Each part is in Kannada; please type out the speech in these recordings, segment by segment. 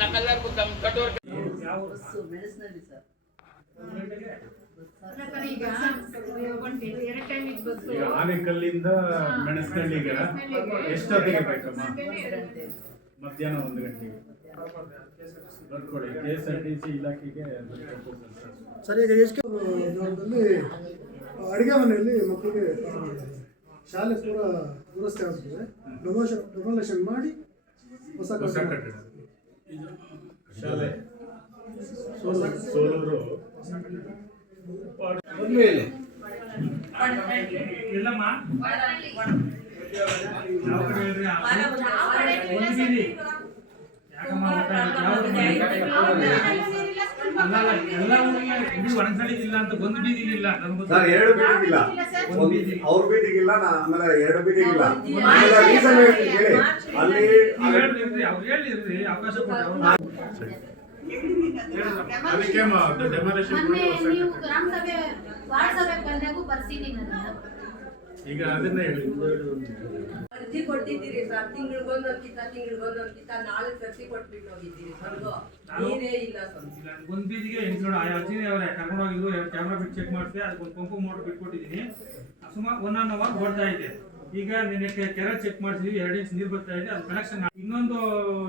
ನಮ್ಮೆಲ್ಲರಿಗೂ ಆನೆಕಲ್ಲಿಂದ ಮೆಣಸನಹಳ್ಳಿಗೆ ಎಷ್ಟೊತ್ತಿಗೆ ಬೇಕಮ್ಮ ಮಧ್ಯಾಹ್ನ ಒಂದು ಗಂಟೆಗೆ ಬರ್ಕೊಡಿ K S R T C ಇಲಾಖೆಗೆ ಸರಿ ಈಗ ಎಷ್ಟು ಅಡುಗೆ ಮನೆಯಲ್ಲಿ ಮಕ್ಕಳಿಗೆ ಶಾಲೆ ಕೂಡ ದುರಸ್ತಿ ಆಗ್ತದೆ. ಡೊನೇಷನ್ ಡೊನೇಷನ್ ಮಾಡಿ ಹೊಸ ಕಟ್ಟಡ. ಇದು ಶಾಲೆ ಸೋಲೂರು ಇಲ್ಲಮ್ಮ. ಯಾವ ಕಡೆ ಹೇಳ್ರಿ? ಒಂದು ಬೀದಿ. ಯಾಕಮ್ಮ ಇಲ್ಲ ಅಂತ ಒಂದು ಇಲ್ಲ. ನಮ್ಗೆ ಸರ್. ಎರಡು ಬೀದಿಗಿಲ್ಲ. ಒಂದು ಬೀದಿ. ಅವ್ರ ಬೀದಿಗಿಲ್ಲ ನಾ ಆಮೇಲೆ ಎರಡು ಬೀದಿಗಿಲ್ಲ. ಆಮೇಲೆ reason ಹೇಳ್ತೀನಿ ಕೇಳಿ ಅಲ್ಲಿ ನೀವ್ ಹೇಳ್ರಿ ಇರ್ರಿ, ಅವ್ರು ಹೇಳಿ ಇರ್ರಿ, ಅವಕಾಶ. ಅದಕ್ಕೆ ಡೆಮಾಲೇಷನ್ ಮೊನ್ನೆ ನೀವು ಗ್ರಾಮ ಸಭೆ ವಾರ್ಡ್ ಸಭೆ ಬಂದಾಗೂ ಬರ್ತೀನಿ ನಾನು. ಈಗ ಅದನ್ನ ಹೇಳಿ. ಅರ್ಜಿ ಕೊಟ್ಟಿದ್ದೀರಿ ಸರ್. ತಿಂಗಳಿಗೊಂದೊಂದು ಕಿತ್ತ ತಿಂಗಳಿಗೊಂದೊಂದು ಕಿತ್ತ ನಾಲ್ಕು ಸರ್ತಿ ಕೊಟ್ಬಿಟ್ಟು ಹೋಗಿದ್ದೀರಿ ನಾನು ಏನೇ ಇಲ್ಲ ಸ್ವಾಮಿ ಒಂದ್ ಬೀದಿಗೆ ಎಂಟ್ನೂರು ಆ ಅರ್ಜಿನೇ ಅವ್ರೆ ಕರ್ಕೊಂಡು ಹೋಗಿದ್ರು ಕ್ಯಾಮ್ರಾ ಬಿಟ್ಟು ಚೆಕ್ ಮಾಡಿಸಿ ಅದಕ್ಕೆ ಒಂದು ಪಂಪು ಮೋಟರ್ ಬಿಟ್ಕೊಟ್ಟಿದ್ದೀನಿ ಸುಮಾರು ಒನ್ ಆನ್ ಅವರ್ ಓಡ್ತಾ ಇದೆ. ಈಗ ನಿನ್ನೆ ಕೆರೆ ಚೆಕ್ ಮಾಡಿಸಿದ್ವಿ ಎರಡು ಇಂಚ್ ನೀರು ಬರ್ತಾ ಇದೆ ಅದು ಕನೆಕ್ಷನ್ ಇನ್ನೊಂದು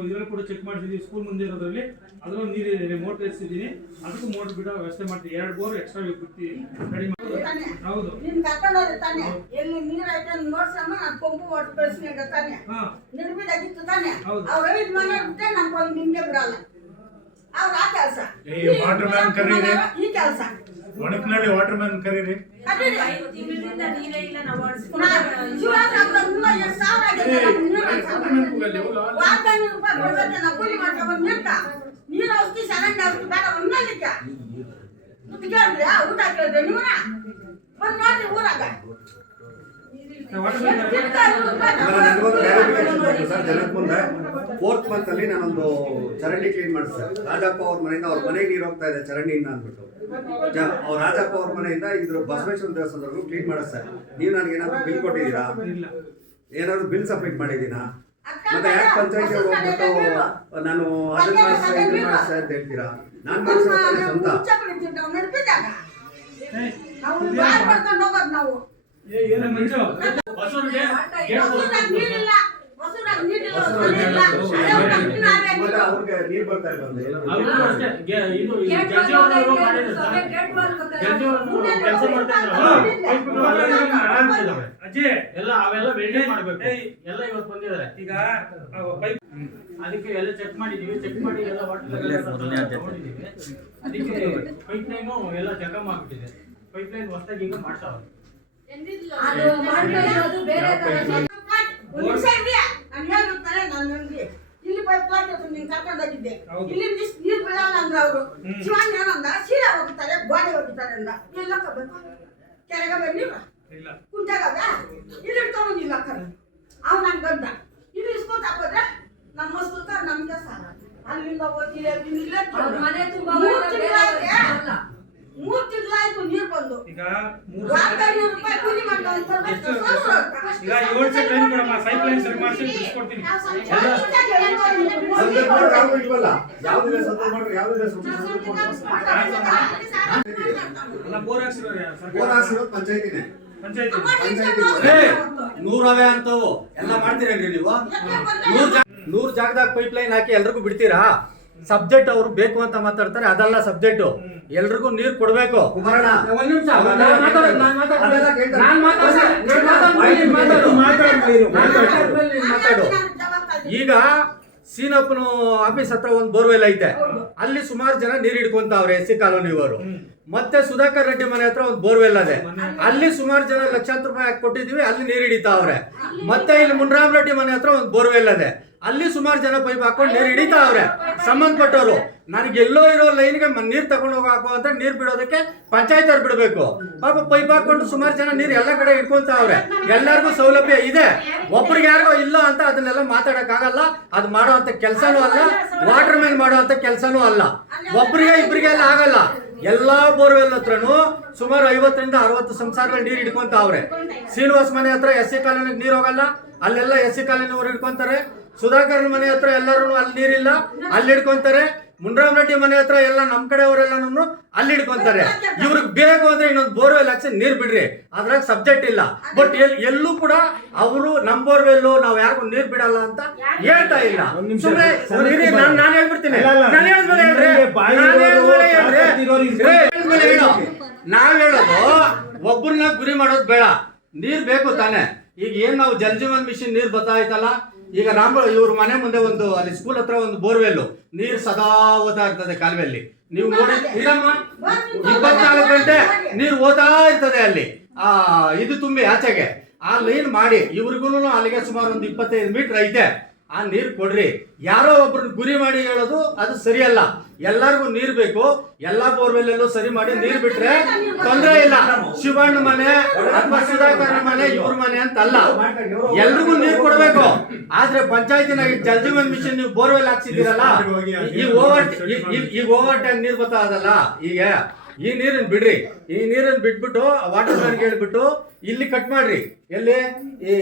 ಇದರಲ್ಲಿ ಕೂಡ ಚೆಕ್ ಮಾಡಿಸಿದ್ವಿ ಸ್ಕೂಲ್ ಮುಂದೆ ಇರೋದ್ರಲ್ಲಿ. ಅದ್ರಲ್ಲಿ ನೀರು ಇದೆ ಮೋಟರ್ ಎತ್ತಿದ್ದೀನಿ ಅದಕ್ಕೂ ಮೋಟರ್ ಬಿಡೋ ವ್ಯವಸ್ಥೆ ಮಾಡ್ತೀವಿ. ಎರಡು ಬೋರ್ ಎಕ್ಸ್ಟ್ರಾ ಬಿಡ್ತೀವಿ. ರೆಡಿ ಮಾಡಿ ಹೌದು ನಿನ್ ಕರ್ಕೊಂಡೋದ್ರೆ ತಾನೆ. ಎಲ್ಲಿ ನೀರ್ ಐತೆ ಅಂತ ನೋಡ್ಸಮ್ಮ ನಾನು ಪಂಪು ಓಟ್ ಬೆಳೆಸ್ನಾಗ ತಾನೆ. ಹಾ. ನಿರ್ಬಿದಾಗಿತ್ತು ತಾನೆ. ಹೌದು. ಅವ್ರ ಐದ್ ಮನೆ ಬಿಟ್ಟೆ ನಮ್ಗೆ ಒಂದ್ ನಿಮ್ಗೆ ಬಿಡಲ್ಲ. ಅವ್ರ ಆ ಕೆಲಸ. ಈ ಕೆಲಸ. ಒಣಕನಹಳ್ಳಿ ವಾಟರ್ ಮ್ಯಾನ್ ಕರೀರಿ ನೀರು ಔಷಧಿ ಸರಂಡ ಔಷಧಿ ಬೇಡ ಒಂದಲ್ಲಿಕ್ಕ ಕೇಳಿದ್ರೆ ಊಟ ಕೇಳಿದ್ರೆ ನೀವನ? ಬಂದ್ ನೋಡ್ರಿ ಊರಾಗ ವಾಟರ್ ಆಮೇಲೆ ನನಗೊಂದು clarification ಬೇಕು ಸರ್ ಜನದ ಮುಂದೆ ಫೋರ್ತ್ ಮಂತ್ ಅಲ್ಲಿ ನಾನೊಂದು ಚರಂಡಿ ಕ್ಲೀನ್ ಮಾಡಿಸ್ದೆ ರಾಜಪ್ಪ ಅವ್ರ ಮನೆಯಿಂದ ಅವ್ರ ಮನೆಗೆ ನೀರು ಹೋಗ್ತಾ ಇದೆ ಚರಂಡಿಯಿಂದ ಅಂದ್ಬಿಟ್ಟು. ಜ- ಅವ್ರ ರಾಜಪ್ಪ ಅವ್ರ ಮನೆಯಿಂದ ಇದ್ರ ಬಸವೇಶ್ವರ ದೇವಸ್ಥಾನದವರೆಗೂ ಕ್ಲೀನ್ ಮಾಡಿಸ್ದೆ ನೀವು ನನಗೆ ಏನಾದ್ರು ಬಿಲ್ ಕೊಟ್ಟಿದ್ದೀರಾ? ಇಲ್ಲ ಏನಾದ್ರು ಬಿಲ್ ಸಬ್ಮಿಟ್ ಮಾಡಿದ್ದೀನಾ ಮತ್ತೆ ಯಾಕೆ ಪಂಚಾಯತಿ ಹೋಗ್ಬಿಟ್ಟು ನಾನು ಅದನ್ನ ಮಾಡಿಸ್ತಾ ಇದನ್ನ ಮಾಡಿಸ್ತಾ ಅಂತ ಹೇಳ್ತೀರಾ? ನಾನು ಮಾಡಿಸ್ತಾ ಸ್ವಂತ ನಾವು. ಅಜ್ಜಿ. ಎಲ್ಲ ಅವೆಲ್ಲ ಮಾಡ್ಬೇಕು. ಎಲ್ಲ ಇವತ್ತು ಬಂದಿದ್ದಾರೆ. ಈಗ ಪೈಪ್ ಅದಕ್ಕೆ ಎಲ್ಲ ಚೆಕ್ ಮಾಡಿದೀವಿ. ಚೆಕ್ ಮಾಡಿ ಎಲ್ಲ ಅದಕ್ಕೆ ಪೈಪ್ ಲೈನು ಎಲ್ಲ ಚೆಕಪ್ ಆಗ್ಬಿಟ್ಟಿದೆ ಪೈಪ್ ಲೈನ್ ಹೊಸದಾಗಿ ಈಗ ಮಾಡ್ತಾವ್ರೆ ಅದು ಬೇರೆ ತರ ಇರ್ರಿ. ನಾನ್ ಹೇಳ್ಬಿಡ್ತಾರೆ, ಇಲ್ಲಿ ಪೈಪ್ ಪ್ಲಾಟ್ ನೀನ್ ಹೋಗಿದ್ದೆ. ಇಲ್ಲಿ ನೀರ್ ಬೀಳಲ್ಲ ಅಂದ್ರ ಅವರು. ಶಿವನ್ ಏನಂದ? ಸೀರಾ ಹೋಗ್ತಾರೆ ಗೋಡೆ ಹೋಗ್ತಾರೆ ಅಂದ. ಎಲ್ಲ ಕಬೇಕು ಕೆರೆಗೆ ಬಂದಿಲ್ಲ ಇಲ್ಲ. ಕುಂಟಾಗ ಇಲ್ಲಿ ಇಟ್ಕೊಂಬಂದಿಲ್ಲ ಕರೆ ಅವ್ ನನ್ ಗಂಡ. ಇಲ್ಲಿ ಇಸ್ಕೊಂಡ್ ಹಾಕೋದ್ರೆ ನಮ್ಮ ಮಸ್ಕುಲ್ಕ ನಮ್ಗೆ ಸಾಲ. ಅಲ್ಲಿಂದ ಹೋಗಿ ಅವ್ರ ಮನೆ ತುಂಬಾ ಮೂರ್. ನೀರ್ ಬಂದು ಈಗ ಮೂರು ಐನೂರು ರೂಪಾಯಿ ಕೂಲಿ ಏಳು ಸೆಟ್ ಲೈನ್ ಕೊಡಮ್ಮ ಪೈಪ್ ಲೈನ್ ಸರಿ ಮಾಡಿಸಿ ಬಿಡಿಸ್ಕೊಡ್ತೀನಿ ಅಲ್ಲ ಬೋರ್ ಹಾಕ್ಸಿರೋದು ಪಂಚಾಯತಿನೇ ನೂರವೇ ಅಂತವು ಎಲ್ಲ ಮಾಡ್ತೀರೇನ್ರಿ ನೀವು ನೂರ್ ಜಾಗದಾಗ ಪೈಪ್ ಲೈನ್ ಹಾಕಿ ಎಲ್ರಿಗೂ ಬಿಡ್ತೀರಾ ಸಬ್ಜೆಕ್ಟ್ ಅವರು ಬೇಕು ಅಂತ ಮಾತಾಡ್ತಾರೆ ಅದಲ್ಲ ಸಬ್ಜೆಕ್ಟ್. ಎಲ್ರಿಗೂ ನೀರ್ ಕೊಡ್ಬೇಕು. ಕುಮಾರಣ್ಣ ಒಂದ್ ನಿಮಿಷ ನಾನ್ ಮಾತಾಡೋದು, ನಾನ್ ಮಾತಾಡೋದು. ಅದೆಲ್ಲ ಕೇಳ್ತಾರೆ. ನಾನ್ ಮಾತಾಡ್ದೆ, ನೀನ್ ಮಾತಾಡ್ಮೇಲೆ ನೀನ್ ಮಾತಾಡು. ನಾನ್ ಮಾತಾಡ್ಮೇಲೆ ನೀನ್ ಮಾತಾಡು ಈಗ ಸೀನಪ್ಪನ ಆಫೀಸ್ ಹತ್ರ ಒಂದು ಬೋರ್ವೆಲ್ ಐತೆ. ಅಲ್ಲಿ ಸುಮಾರು ಜನ ನೀರ್ ಹಿಡ್ಕೊಂತಾವ್ರೆ ಎಸ್ ಸಿ ಕಾಲೋನಿಯವರು ಮತ್ತೆ ಸುಧಾಕರ್ ರೆಡ್ಡಿ ಮನೆ ಹತ್ರ ಒಂದು ಬೋರ್ವೆಲ್ ಅದೇ. ಅಲ್ಲಿ ಸುಮಾರು ಜನ ಲಕ್ಷಾಂತರ ರೂಪಾಯಿ ಹಾಕಿ ಕೊಟ್ಟಿದೀವಿ ಅಲ್ಲಿ ನೀರ್ ಹಿಡಿತಾವ್ರೆ. ಮತ್ತೆ ಇಲ್ಲಿ ಮುನ್ರಾಮ್ ರೆಡ್ಡಿ ಮನೆ ಹತ್ರ ಒಂದು ಬೋರ್ವೆಲ್ ಅದೆ. ಅಲ್ಲಿ ಸುಮಾರು ಜನ ಪೈಪ್ ಹಾಕೊಂಡು ನೀರು ಹಿಡಿತಾ ಅವ್ರೆ. ಸಂಬಂಧಪಟ್ಟವರು, ನನಗೆ ಎಲ್ಲೋ ಇರೋ ಲೈನ್ಗೆ ನೀರು ತಗೊಂಡು ಹೋಗಾಕೋ ಅಂತ ನೀರು ಬಿಡೋದಕ್ಕೆ ಪಂಚಾಯತ್ ಅವ್ರು ಬಿಡಬೇಕು. ಪಾಪ ಪೈಪ್ ಹಾಕೊಂಡು ಸುಮಾರು ಜನ ನೀರು ಎಲ್ಲ ಕಡೆ ಹಿಡ್ಕೊಂತಾವ್ರೆ ಎಲ್ಲರಿಗೂ ಸೌಲಭ್ಯ ಇದೆ. ಒಬ್ರಿಗೆ ಯಾರಿಗೋ ಇಲ್ಲ ಅಂತ ಅದನ್ನೆಲ್ಲ ಮಾತಾಡೋಕ್ಕಾಗಲ್ಲ ಅದು ಮಾಡುವಂತ ಕೆಲಸನೂ ಅಲ್ಲ ವಾಟರ್ ಮ್ಯಾನ್ ಮಾಡುವಂತ ಕೆಲಸನೂ ಅಲ್ಲ. ಒಬ್ರಿಗೆ ಇಬ್ರಿಗೆ ಎಲ್ಲ ಆಗಲ್ಲ. ಎಲ್ಲಾ ಬೋರ್ವೆಲ್ ಹತ್ರನು ಸುಮಾರು ಐವತ್ತರಿಂದ ಅರವತ್ತು ಸಂಸಾರಗಳು ನೀರು ಹಿಡ್ಕೊಂತಾವ್ರೆ ಶ್ರೀನಿವಾಸ್ ಮನೆ ಹತ್ರ ಎಸ್ ಸಿ ಕಾಲೋನಿಗೆ ನೀರು ಹೋಗಲ್ಲ. ಅಲ್ಲೆಲ್ಲ ಎಸ್ ಸಿ ಕಾಲೋನಿಯವ್ರು ಹಿಡ್ಕೊಂತಾರೆ. ಸುಧಾಕರ್ ಮನೆ ಹತ್ರ ಎಲ್ಲರೂ ಅಲ್ಲಿ ನೀರಿಲ್ಲ ಅಲ್ಲಿ ಹಿಡ್ಕೊಂತಾರೆ. ಮುನ್ರಾಮ್ ರೆಡ್ಡಿ ಮನೆ ಹತ್ರ ಎಲ್ಲ ನಮ್ ಕಡೆಯವರೆಲ್ಲನೂ ಅಲ್ಲಿ ಹಿಡ್ಕೊಂತಾರೆ. ಇವ್ರಿಗೆ ಬೇಕು ಅಂದ್ರೆ ಇನ್ನೊಂದು ಬೋರ್ವೆಲ್ ಹಾಕ್ಸಿ ನೀರ್ ಬಿಡ್ರಿ. ಅದ್ರಾಗ ಸಬ್ಜೆಕ್ಟ್ ಇಲ್ಲ. ಬಟ್ ಎಲ್ಲೂ ಕೂಡ ಅವರು ನಮ್ ಬೋರ್ವೆಲ್ ನಾವ್ ಯಾರಿಗೂ ನೀರ್ ಬಿಡಲ್ಲ ಅಂತ ಹೇಳ್ತಾ ಇಲ್ಲ. ನಾನ್ ಹೇಳ್ಬಿಡ್ತೀನಿ. ನಾವ್ ಹೇಳೋದು ಒಬ್ಬರನ್ನ ಗುರಿ ಮಾಡೋದು ಬೇಡ. ನೀರ್ ಬೇಕು ತಾನೆ. ಈಗ ಏನ್ ನಾವು ಜಲ್ ಜೀವನ್ ಮಿಷನ್ ನೀರ್ ಬರ್ತಾಯ್ತಲ್ಲ ಈಗ ರಾಮ ಇವ್ರ ಮನೆ ಮುಂದೆ ಒಂದು ಅಲ್ಲಿ ಸ್ಕೂಲ್ ಹತ್ರ ಒಂದು ಬೋರ್ವೆಲ್ ನೀರು ಸದಾ ಓದಾ ಇರ್ತದೆ ಕಾಲುವೆಯಲ್ಲಿ ನೀವು ನೋಡಿ ಇರಮ್ಮ ಇಪ್ಪತ್ನಾಲ್ಕು ಗಂಟೆ ನೀರು ಓದಾ ಇರ್ತದೆ ಅಲ್ಲಿ. ಆ ಇದು ತುಂಬಿ ಆಚೆಗೆ. ಆ ಲೈನ್ ಮಾಡಿ ಇವ್ರಿಗೂ ಅಲ್ಲಿಗೆ ಸುಮಾರು ಒಂದು ಇಪ್ಪತ್ತೈದು ಮೀಟರ್ ಐತೆ. ಆ ನೀರು ಕೊಡ್ರಿ. ಯಾರೋ ಒಬ್ರನ್ನ ಗುರಿ ಮಾಡಿ ಹೇಳೋದು ಅದು ಸರಿಯಲ್ಲ. ಎಲ್ಲರಿಗೂ ನೀರ್ ಬೇಕು. ಎಲ್ಲಾ ಬೋರ್ವೆಲ್ ಸರಿ ಮಾಡಿ ನೀರ್ ಬಿಟ್ರೆ ತೊಂದರೆ ಇಲ್ಲ. ಶಿವಣ್ಣ ಮನೆ ಅಥವಾ ಸುಧಾಕರ್ ಮನೆ ಇವ್ರ ಮನೆ ಅಂತ ಅಲ್ಲ ಎಲ್ರಿಗೂ ನೀರ್ ಕೊಡ್ಬೇಕು. ಆದ್ರೆ ಪಂಚಾಯತಿನಾಗ ಜಲ್ ಜೀವನ್ ಮಿಷನ್ ನೀವು ಬೋರ್ವೆಲ್ ಹಾಕ್ಸಿದಿರಲ್ಲ ಈ ಓವರ್ ಈಗ ಓವರ್ ಟೈಮ್ ನೀರ್ ಬರ್ತಾ ಅದಲ್ಲ ಈಗ. ಈ ನೀರನ್ನ ಬಿಡ್ರಿ. ಈ ನೀರನ್ನ ಬಿಟ್ಬಿಟ್ಟು ವಾಟರ್ ಮ್ಯಾನ್ ಹೇಳ್ಬಿಟ್ಟು ಇಲ್ಲಿ ಕಟ್ ಮಾಡ್ರಿ. ಎಲ್ಲಿ?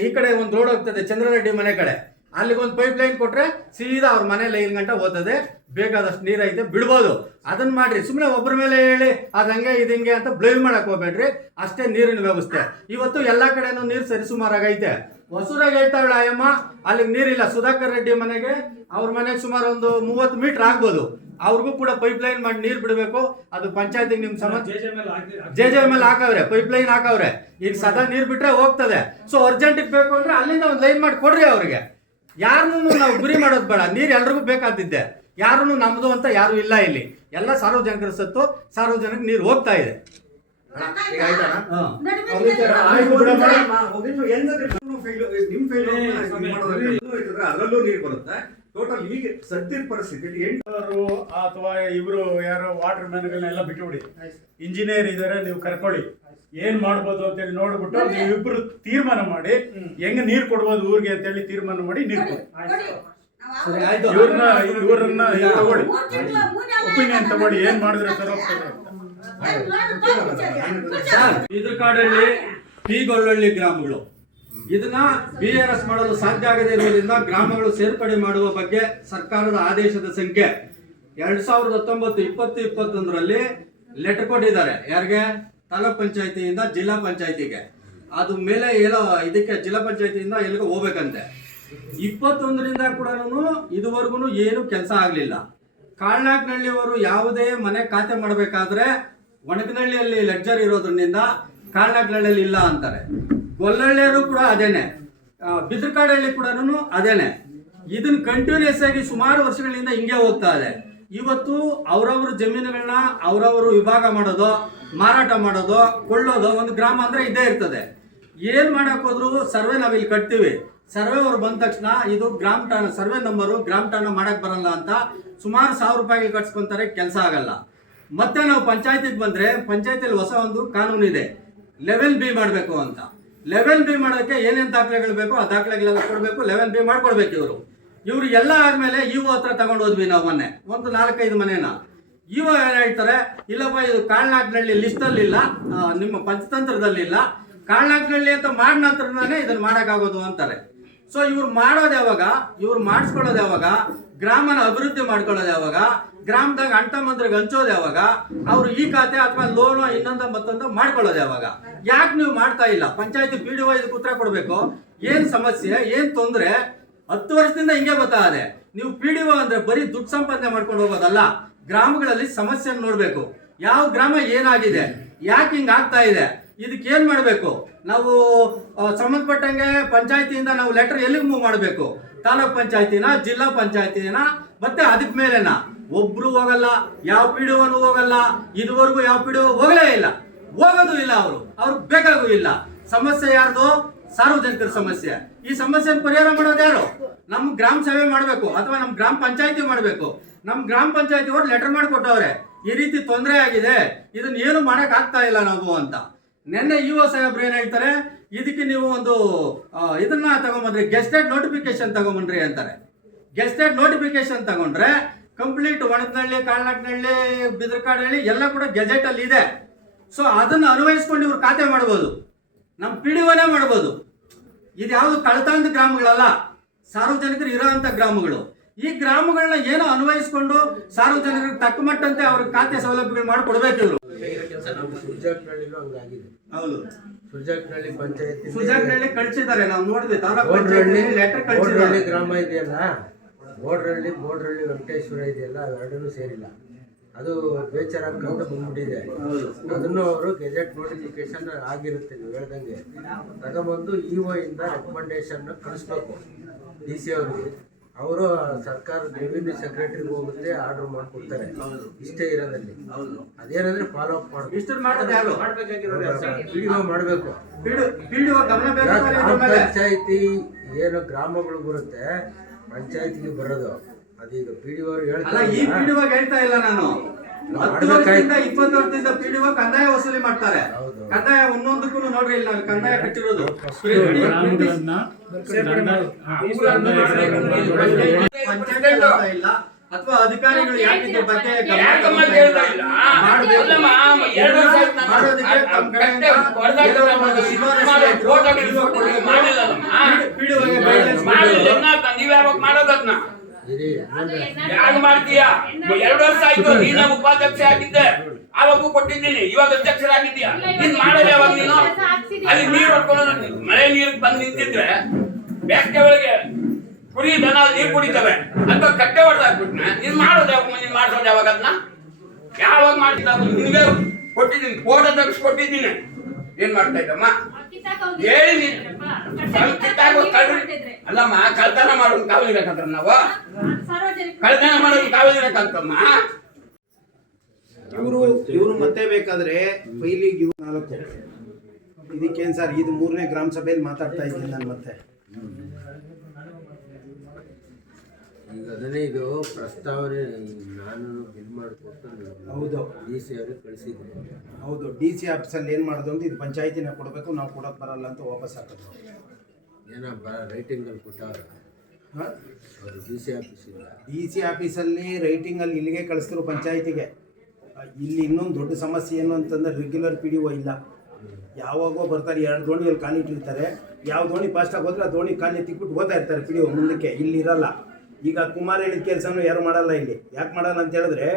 ಈ ಕಡೆ ಒಂದು ರೋಡ್ ಹೋಗ್ತದೆ, ಚಂದ್ರರೆಡ್ಡಿ ಮನೆ ಕಡೆ. ಅಲ್ಲಿಗೆ ಒಂದು ಪೈಪ್ ಲೈನ್ ಕೊಟ್ರೆ ಸೀದಾ ಅವ್ರ ಮನೆ ಲೈನ್ ಗಂಟ ಹೋಗ್ತದೆ ಬೇಕಾದಷ್ಟು ನೀರೈತೆ ಐತೆ ಬಿಡ್ಬೋದು. ಅದನ್ನ ಮಾಡ್ರಿ. ಸುಮ್ಮನೆ ಒಬ್ಬರ ಮೇಲೆ ಹೇಳಿ ಅದು ಹಂಗೆ ಇದು ಹಿಂಗೆ ಅಂತ ಬ್ಲೇಮ್ ಮಾಡಕ್ ಹೋಗ್ಬೇಡ್ರಿ. ಅಷ್ಟೇ ನೀರಿನ ವ್ಯವಸ್ಥೆ. ಇವತ್ತು ಎಲ್ಲಾ ಕಡೆನೂ ನೀರು ಸರಿಸುಮಾರಾಗೈತೆ. ಹೊಸೂರಾಗ ಹೇಳ್ತಾವಳ ಅಯ್ಯಮ್ಮ ಅಲ್ಲಿಗೆ ನೀರಿಲ್ಲ. ಸುಧಾಕರ್ ರೆಡ್ಡಿ ಮನೆಗೆ ಅವ್ರ ಮನೆಗೆ ಸುಮಾರು ಒಂದು ಮೂವತ್ತು ಮೀಟರ್ ಆಗ್ಬೋದು. ಅವ್ರಿಗೂ ಕೂಡ ಪೈಪ್ ಲೈನ್ ಮಾಡಿ ನೀರು ಬಿಡಬೇಕು. ಅದು ಪಂಚಾಯತಿಗೆ ನಿಮ್ಮ ಸಮಸ್ಯೆ ಜೆ ಜೆ ಜೆ ಮೇಲೆ ಹಾಕವ್ರೆ ಪೈಪ್ ಲೈನ್ ಹಾಕವ್ರೆ. ಈಗ ಸದಾ ನೀರು ಬಿಟ್ರೆ ಹೋಗ್ತದೆ. ಸೊ ಅರ್ಜೆಂಟ್ ಬೇಕು ಅಂದ್ರೆ ಅಲ್ಲಿಂದ ಒಂದು ಲೈನ್ ಮಾಡಿ ಕೊಡ್ರಿ ಅವ್ರಿಗೆ. ಯಾರನ್ನೂ ನಾವು ಗುರಿ ಮಾಡೋದು ಬೇಡ. ನೀರು ಎಲ್ರಿಗೂ ಬೇಕಾದಿದ್ದೆ. ಯಾರನ್ನು ನಮ್ದು ಅಂತ ಯಾರು ಇಲ್ಲ ಇಲ್ಲಿ. ಎಲ್ಲ ಸಾರ್ವಜನಿಕರ ಸತ್ತು ಸಾರ್ವಜನಿಕ ನೀರು ಹೋಗ್ತಾ ಇದೆ. ಅದ್ರಲ್ಲೂ ನೀರು ಬರುತ್ತೆ. ಟೋಟಲ್ ಈಗ ಸದ್ಯದ ಪರಿಸ್ಥಿತಿಯಲ್ಲಿ ಎಂಟು ಅಥವಾ ಇವರು ಯಾರೋ ವಾಟರ್ ಮ್ಯಾನ್ಗಳನ್ನೆಲ್ಲ ಬಿಟ್ಟುಬಿಡಿ ಇಂಜಿನಿಯರ್ ಇದ್ದಾರೆ ನೀವು ಕರ್ಕೊಳ್ಳಿ. ಏನ್ ಮಾಡ್ಬೋದು ಅಂತೇಳಿ ನೋಡ್ಬಿಟ್ಟು ನೀವಿಬ್ರು ತೀರ್ಮಾನ ಮಾಡಿ. ಹೆಂಗ್ ನೀರ್ ಕೊಡ್ಬೋದು ಊರಿಗೆ ಅಂತೇಳಿ ತೀರ್ಮಾನ ಮಾಡಿ ನೀರ್ ಕೊಡಿ. ಇವ್ರನ್ನ ಇವ್ರನ್ನ ಇದ್ ತಗೊಳ್ಳಿ. ಒಪಿನಿಯನ್ ತಗೊಳ್ಳಿ. ಏನ್ ಮಾಡಿದ್ರೆ ಸರ್ ಹೋಗ್ತದೆ ಅಂತ. ಸರ್ ಇದ್ರಕಾಡಳ್ಳಿ ಪೀಗೊಳ್ಳಳ್ಳಿ ಗ್ರಾಮಗಳು. ಇದನ್ನ ಬಿ ಆರ್ ಎಸ್ ಮಾಡಲು ಸಾಧ್ಯ ಆಗದೆ ಇರುವುದರಿಂದ ಗ್ರಾಮಗಳು ಸೇರ್ಪಡೆ ಮಾಡುವ ಬಗ್ಗೆ ಸರ್ಕಾರದ ಆದೇಶದ ಸಂಖ್ಯೆ. ಎರಡ್ ಸಾವಿರದ ಹತ್ತೊಂಬತ್ತು ಇಪ್ಪತ್ತು ಇಪ್ಪತ್ತೊಂದರಲ್ಲಿ ಲೆಟರ್ ಕೊಟ್ಟಿದ್ದಾರೆ. ಯಾರಿಗೆ? ತಾಲೂಕ್ ಪಂಚಾಯತಿಯಿಂದ ಜಿಲ್ಲಾ ಪಂಚಾಯತಿಗೆ. ಅದು ಮೇಲೆ ಏನೋ ಇದಕ್ಕೆ ಜಿಲ್ಲಾ ಪಂಚಾಯತಿಯಿಂದ ಎಲ್ಲಿಗೆ ಹೋಗ್ಬೇಕಂತೆ. ಇಪ್ಪತ್ತೊಂದರಿಂದ ಕೂಡ ಇದುವರೆಗೂ ಏನು ಕೆಲಸ ಆಗಲಿಲ್ಲ. ಕಾಳ್ನಾಕ್ನಳ್ಳಿಯವರು ಯಾವುದೇ ಮನೆ ಖಾತೆ ಮಾಡಬೇಕಾದ್ರೆ ಒಣಗನಹಳ್ಳಿಯಲ್ಲಿ ಲೆಡ್ಜರ್ ಇರೋದ್ರಿಂದ ಕಾಳ್ನಾಕ್ನಹಳ್ಳಿಯಲ್ಲಿ ಇಲ್ಲ ಅಂತಾರೆ. ಗೊಲ್ಲಹಳ್ಳಿಯರು ಕೂಡ ಅದೇನೆ. ಬಿದ್ರಕಾಡಹಳ್ಳಿ ಕೂಡ ಅದೇನೆ. ಇದನ್ನ ಕಂಟಿನ್ಯೂಸ್ ಆಗಿ ಸುಮಾರು ವರ್ಷಗಳಿಂದ ಹಿಂಗೆ ಹೋಗ್ತಾ ಇದೆ. ಇವತ್ತು ಅವರವ್ರ ಜಮೀನುಗಳನ್ನ ಅವರವರು ವಿಭಾಗ ಮಾಡೋದು, ಮಾರಾಟ ಮಾಡೋದು, ಕೊಳ್ಳೋದು ಒಂದು ಗ್ರಾಮ ಅಂದ್ರೆ ಇದೇ ಇರ್ತದೆ. ಏನು ಮಾಡಕ್ ಹೋದ್ರು ಸರ್ವೆ ನಾವಿಲ್ಲಿ ಕಟ್ತೀವಿ. ಸರ್ವೆ ಅವ್ರು ಬಂದ ತಕ್ಷಣ ಇದು ಗ್ರಾಮ ಠಾಣ, ಸರ್ವೆ ನಂಬರು ಗ್ರಾಮ ಠಾಣ ಮಾಡಕ್ ಬರಲ್ಲ ಅಂತ ಸುಮಾರು ಸಾವಿರ ರೂಪಾಯಿಗೆ ಕಟ್ಸ್ಕೊಂತಾರೆ, ಕೆಲಸ ಆಗಲ್ಲ. ಮತ್ತೆ ನಾವು ಪಂಚಾಯತಿಗೆ ಬಂದ್ರೆ ಪಂಚಾಯತಿಯಲ್ಲಿ ಹೊಸ ಒಂದು ಕಾನೂನು ಇದೆ. ಲೆವೆಲ್ ಬಿ ಮಾಡಬೇಕು ಅಂತ. ಲೆವೆಲ್ ಬಿ ಮಾಡೋಕ್ಕೆ ಏನೇನು ದಾಖಲೆಗಳು ಬೇಕೋ ಆ ದಾಖಲೆಗಳೆಲ್ಲ ಕೊಡಬೇಕು ಲೆವೆಲ್ ಬಿ ಮಾಡ್ಕೊಡ್ಬೇಕು ಇವರು. ಇವ್ರು ಎಲ್ಲ ಆದ್ಮೇಲೆ ಇವು ಹತ್ರ ತಗೊಂಡು ಹೋದ್ವಿ ನಾವು ಮೊನ್ನೆ. ಒಂದು ನಾಲ್ಕೈದು ಮನೇನ. ಇವ ಏನ್ ಹೇಳ್ತಾರೆ, ಇಲ್ಲಪ್ಪ, ಇದು ಕಾಳ್ನಾಕ್ನಳ್ಳಿ ಲಿಸ್ಟಲ್ಲಿಲ್ಲ ನಿಮ್ಮ ಪಂಚತಂತ್ರದಲ್ಲಿ ಇಲ್ಲ. ಕಾಳ್ನಾಕ್ನಳ್ಳಿ ಅಂತ ಮಾಡಿದ ನಂತರನೇ ಇದನ್ನ ಮಾಡೋಕ್ಕಾಗೋದು ಅಂತಾರೆ. ಸೊ ಇವ್ರು ಮಾಡೋದು ಯಾವಾಗ? ಇವ್ರು ಮಾಡಿಸ್ಕೊಳ್ಳೋದು ಯಾವಾಗ? ಗ್ರಾಮನ ಅಭಿವೃದ್ಧಿ ಮಾಡ್ಕೊಳ್ಳೋದು ಯಾವಾಗ? ಗ್ರಾಮದಾಗ ಅಂಟ ಮಂದ್ರಿಗೆ ಹಂಚೋದು ಯಾವಾಗ? ಅವ್ರು ಈ ಖಾತೆ ಅಥವಾ ಲೋನು ಇನ್ನೊಂದ ಮತ್ತೊಂದು ಮಾಡ್ಕೊಳ್ಳೋದು ಯಾವಾಗ? ಯಾಕೆ ನೀವು ಮಾಡ್ತಾ ಇಲ್ಲ? ಪಂಚಾಯತಿ ಪಿ ಡಿ ಇದಕ್ಕೆ ಉತ್ತರ ಕೊಡಬೇಕು? ಏನು ಸಮಸ್ಯೆ? ಏನು ತೊಂದ್ರೆ? ಹತ್ತು ವರ್ಷದಿಂದ ಹಿಂಗೆ ಬರ್ತಾ ಇದೆ. ನೀವು ಪಿ ಡಿ ಅಂದ್ರೆ ಬರೀ ದುಡ್ಡು ಸಂಪಾದನೆ ಮಾಡ್ಕೊಂಡು ಹೋಗೋದಲ್ಲ, ಗ್ರಾಮಗಳಲ್ಲಿ ಸಮಸ್ಯೆ ನೋಡ್ಬೇಕು. ಯಾವ ಗ್ರಾಮ ಏನಾಗಿದೆ, ಯಾಕೆ ಹಿಂಗ್ ಆಗ್ತಾ ಇದೆ, ಇದಕ್ಕೆ ಏನು ಮಾಡಬೇಕು? ನಾವು ಸಂಬಂಧಪಟ್ಟಂಗೆ ಪಂಚಾಯತಿಯಿಂದ ನಾವು ಲೆಟರ್ ಎಲ್ಲಿಗೆ ಮೂವ್ ಮಾಡಬೇಕು? ತಾಲೂಕ್ ಪಂಚಾಯತಿನ, ಜಿಲ್ಲಾ ಪಂಚಾಯತಿನ, ಮತ್ತೆ ಅದಕ್ ಮೇಲೆನ? ಒಬ್ರು ಹೋಗಲ್ಲ, ಯಾವ ಪಿ ಡಿ ಹೋಗಲ್ಲ, ಇದುವರೆಗೂ ಯಾವ ಪಿ ಡಿ ಹೋಗಲೇ ಇಲ್ಲ. ಹೋಗೋದು ಇಲ್ಲ ಅವರು. ಅವ್ರಿಗೆ ಬೇಕಾಗೂ ಇಲ್ಲ. ಸಮಸ್ಯೆ ಯಾರ್ದು? ಸಾರ್ವಜನಿಕರ ಸಮಸ್ಯೆ. ಈ ಸಮಸ್ಯೆನ ಪರಿಹಾರ ಮಾಡೋದು ಯಾರು? ನಮ್ಮ ಗ್ರಾಮ ಸಭೆ ಮಾಡಬೇಕು, ಅಥವಾ ನಮ್ಮ ಗ್ರಾಮ ಪಂಚಾಯತಿ ಮಾಡಬೇಕು. ನಮ್ಮ ಗ್ರಾಮ ಪಂಚಾಯತಿ ಅವ್ರು ಲೆಟರ್ ಮಾಡಿಕೊಟ್ಟವ್ರೆ. ಈ ರೀತಿ ತೊಂದರೆ ಆಗಿದೆ, ಇದನ್ನ ಏನು ಮಾಡಕ್ ಇಲ್ಲ ನಾವು ಅಂತ. ನಿನ್ನೆ ಇ ಒ ಸಾಹೇಬ್ರು ಏನು ಹೇಳ್ತಾರೆ? ಇದಕ್ಕೆ ನೀವು ಒಂದು ಇದನ್ನ ತಗೊಂಬಂದ್ರಿ ಗೆಸ್ಟೆಡ್ ನೋಟಿಫಿಕೇಶನ್ ತಗೊಂಬನ್ರಿ ಅಂತಾರೆ. ಗೆಸ್ಟೆಡ್ ನೋಟಿಫಿಕೇಶನ್ ತಗೊಂಡ್ರೆ ಕಂಪ್ಲೀಟ್ ಒಣಕನಹಳ್ಳಿ ಕಾಳ್ನಾಕ್ನಹಳ್ಳಿ ಬಿದ್ರಕಾಡಹಳ್ಳಿ ಎಲ್ಲ ಕೂಡ ಗೆಜೆಟ್ ಅಲ್ಲಿ ಇದೆ. ಸೊ ಅದನ್ನ ಅನ್ವಯಿಸ್ಕೊಂಡು ಇವ್ರು ಖಾತೆ ಮಾಡ್ಬೋದು. ನಮ್ಮ ಪಿ ಡಿ ಮಾಡ್ಬೋದು. ಇದು ಯಾವುದು ಕಳತಾಂದ ಗ್ರಾಮಗಳಲ್ಲ ಸಾರ್ವಜನಿಕರು ಇರೋಂಥ ಗ್ರಾಮಗಳು. ಈ ಗ್ರಾಮಗಳನ್ನ ಏನೋ ಅನ್ವಯಿಸ್ಕೊಂಡು ಸಾರ್ವಜನಿಕರಿಗೆ ತಕ್ಕ ಮಟ್ಟಂತೆ ಅವ್ರಿಗೆ ಖಾತೆ ಸೌಲಭ್ಯಗಳು ಮಾಡಿಕೊಡ್ಬೇಕಿದ್ರು ಹೌದು. ಸುಜಾಕ್ನಳ್ಳಿ ಪಂಚಾಯತ್ ಸುಜಾಕ್ನಳ್ಳಿ ಕಳ್ಸಿದ್ದಾರೆ ನಾವು ನೋಡಿದ್ವಿ. ತಾಲೂಕು ಲೆಟರ್ ಕಳ್ಸಿದ್ದಾರೆ. ಗ್ರಾಮ ಇದೆಯಲ್ಲ? ಬೋಡ್ರಳ್ಳಿ ಬೋಡ್ರಳ್ಳಿ ವೆಂಕಟೇಶ್ವರ ಇದೆಯಲ್ಲ ಅವೆರಡೂ ಸೇರಿಲ್ಲ. ಅದು ಬೇಚಾರಾಗ್ತಂತ ಬಂದ್ಬಿಟ್ಟಿದೆ. ಅದನ್ನು ಅವರು ಗೆಜೆಟ್ ನೋಟಿಫಿಕೇಶನ್ ಆಗಿರುತ್ತೆ ನೀವು ಹೇಳ್ದಂಗೆ. ತಗೊಂಬಂದು ಇ ಒ ಇಂದ ರೆಕಮೆಂಡೇಶನ್ ಕಳಿಸ್ಬೇಕು ಡಿ ಸಿ ಅವ್ರಿಗೆ. ಅವರು ಸರ್ಕಾರ ರೆವಿನ್ಯೂ ಸೆಕ್ರೆಟರಿಗೆ ಹೋಗುತ್ತೆ ಆರ್ಡರ್ ಮಾಡ್ಕೊಡ್ತಾರೆ. ಇಷ್ಟೇ ಇರೋದಲ್ಲಿ. ಅದೇನಂದ್ರೆ ಫಾಲೋ ಅಪ್ ಮಾಡಬೇಕು. ಮಾಡಬೇಕು. ಪಂಚಾಯಿತಿ ಗ್ರಾಮ ಪಂಚಾಯತಿ ಏನು ಗ್ರಾಮಗಳು ಬರುತ್ತೆ ಪಂಚಾಯತಿಗೆ ಬರೋದು. ಅದೀಗ ಪಿ ಡಿ ಅವರು ಅಲ್ಲ ಈ ಪಿಡಿಒ ಹೇಳ್ತಾ ಇಲ್ಲ ನಾನು. ಹತ್ತು ವರ್ಷದಿಂದ ಇಪ್ಪತ್ತು ವರ್ಷದಿಂದ ಪಿಡಿಒ ಕಂದಾಯ ವಸೂಲಿ ಮಾಡ್ತಾರೆ. ಹೌದು. ಕಂದಾಯ ಒಂದೊಂದಕ್ಕೂ ನೋಡ್ರಿ ಇಲ್ಲಿ ನಾವು ಕಂದಾಯ ಕಟ್ಟಿರೋದು ಪಂಚಾಯತ್ ಹೇಳ್ತಾ ಇಲ್ಲ. ಅಥವಾ ಅಧಿಕಾರಿಗಳು ಯಾಕೆ ಇದ್ರ ಬಗ್ಗೆ ಗಮನ ಯಾಕಮ್ಮ ಹೇಳ್ತಾ ಇಲ್ಲ? ಇಲ್ಲ? ಮಾಡ್ಬೇಕು. ಅಲ್ಲಮ್ಮ, ಎರಡು ವರ್ಷ ಆಯ್ತು ನಾನು ಮಾಡೋದಕ್ಕೆ ತಮ್ಮ ಕಡೆಯಿಂದ ಏನೋ ಒಂದು ಶಿಫಾರಸು ಮಾಡಿ ಇದ್ರು, ಫೋಟೋ PDO ಹಿಡ್ಕೊಂಡು ಕೊಡ್ಬೇಕು. ಮಾಡಿಲ್ಲಲ್ಲಮ್ಮ. PDO ಗೆ guidelines ಮಾಡಿಲ್ಲ ಕೊಡ್ಬೇಕು. ಇನ್ನ ನೀವ್ ಯಾವಾಗ ಮಾಡೋದದ್ನ ಮಾಡ್ತೀಯ? ಮಾಡ್ತೀಯಾ? ಎರಡು ವರ್ಷ ಆಯ್ತು ನೀನ ಉಪಾಧ್ಯಕ್ಷ ಆಗಿದ್ದೆ. ಆವಾಗೂ ಕೊಟ್ಟಿದ್ದೀನಿ. ಇವಾಗ ಅಧ್ಯಕ್ಷರಾಗಿದ್ದೀಯಾ? ನೀನ್ ಮಾಡಲ್ಲ ಯಾವಾಗ ನೀನು. ಅಲ್ಲಿ ನೀರು ಹೊಡ್ಕೊಂಡು ಮಳೆ ನೀರು ಬಂದು ನಿಂತಿದ್ರೆ ಬೇಸಿಗೆ ಒಳಗೆ ಕುರಿ ದನ ನೀರ್ ಕುಡಿತವೆ. ಅಂತ ಕಟ್ಟೆ ಹೊಡೆದಾಕ್ಬಿಟ್ನ ನೀನ್ ಮಾಡೋದು ಯಾವಾಗ? ನೀನ್ ಮಾಡ್ಸೋದು ಯಾವಾಗ ಅದನ್ನ? ಯಾವಾಗ ಮಾಡ್ತಿದ್ದ ನಿನ್ಗೆ ಕೊಟ್ಟಿದ್ದೀನಿ. ಕೋಟ ತೆಗೆಸ್ ಕೊಟ್ಟಿದ್ದೀನಿ ಏನ್ ಮಾಡ್ತಾ ಇದ್ದಮ್ಮ? ಹೇಳಿ ಅಲ್ಲಮ್ಮ ಕಳ್ತನ ಮಾಡೋದು ಕಾವಲಿರಕಂತ ನಾವು? ಕಳ್ತನ ಮಾಡೋದು ಕಾವಲಿರಕಂತಮ್ಮ ಇವರು ಇವರು ಮತ್ತೆ ಬೇಕಾದ್ರೆ ಫೈಲಿಗೆ ಇವ್ರು ನಾಲ್ಕು. ಇದಕ್ಕೇನು ಸರ್ ಇದು ಮೂರನೇ ಗ್ರಾಮ ಸಭೆಯಲ್ಲಿ ಮಾತಾಡ್ತಾ ಇದ್ದೀನಿ ನಾನು ಮತ್ತೆ. ಈಗ ಅದನ್ನೇ ಇದು ಪ್ರಸ್ತಾವನೆ ನಾನು ಬಿಲ್ ಮಾಡಿಕೊಟ್ಟು ಹೌದು. ಡಿ ಸಿ ಅವ್ರಿಗೆ ಹೌದು ಡಿ ಸಿ ಆಫೀಸಲ್ಲಿ ಏನು ಮಾಡೋದು ಅಂತ ಇದು ಪಂಚಾಯತಿನ ಕೊಡಬೇಕು ನಾವು ಕೊಡೋಕೆ ಬರಲ್ಲ ಅಂತ ವಾಪಸ್ ಹಾಕೋದು. ಏನೋ ಬ ರೈಟಿಂಗಲ್ಲಿ ಕೊಟ್ಟವ್ರೆ ಹಾಂ? ಅವರು ಡಿ ಸಿ ಆಫೀಸಿಂದ ಡಿ ಸಿ ಆಫೀಸಲ್ಲಿ ರೈಟಿಂಗಲ್ಲಿ ಇಲ್ಲಿಗೆ ಕಳಿಸ್ತಿರೋ ಪಂಚಾಯತಿಗೆ. ಇಲ್ಲಿ ಇನ್ನೊಂದು ದೊಡ್ಡ ಸಮಸ್ಯೆ ಏನು ಅಂತಂದ್ರೆ ರೆಗ್ಯುಲರ್ ಪಿ ಡಿ ಒ ಇಲ್ಲ. ಯಾವಾಗೋ ಬರ್ತಾರೆ ಎರಡು ದೋಣಿಯಲ್ಲಿ ಖಾಲಿ ಇಟ್ಟಿರ್ತಾರೆ. ಯಾವ ದೋಣಿ ಫಾಸ್ಟಾಗಿ ಹೋದ್ರೆ ಆ ದೋಣಿ ಖಾಲಿ ತಿಕ್ಬಿಟ್ಟು ಹೋಗ್ತಾ ಇರ್ತಾರೆ ಪಿ ಡಿ ಒ ಮುಂದಕ್ಕೆ ಇಲ್ಲಿ ಇರಲ್ಲ. ಈಗ ಕುಮಾರ್ ಹೇಳಿದ ಕೆಲಸನೂ ಯಾರು ಮಾಡಲ್ಲ ಇಲ್ಲಿ. ಯಾಕೆ ಮಾಡಲ್ಲ ಅಂತ ಹೇಳಿದ್ರೆ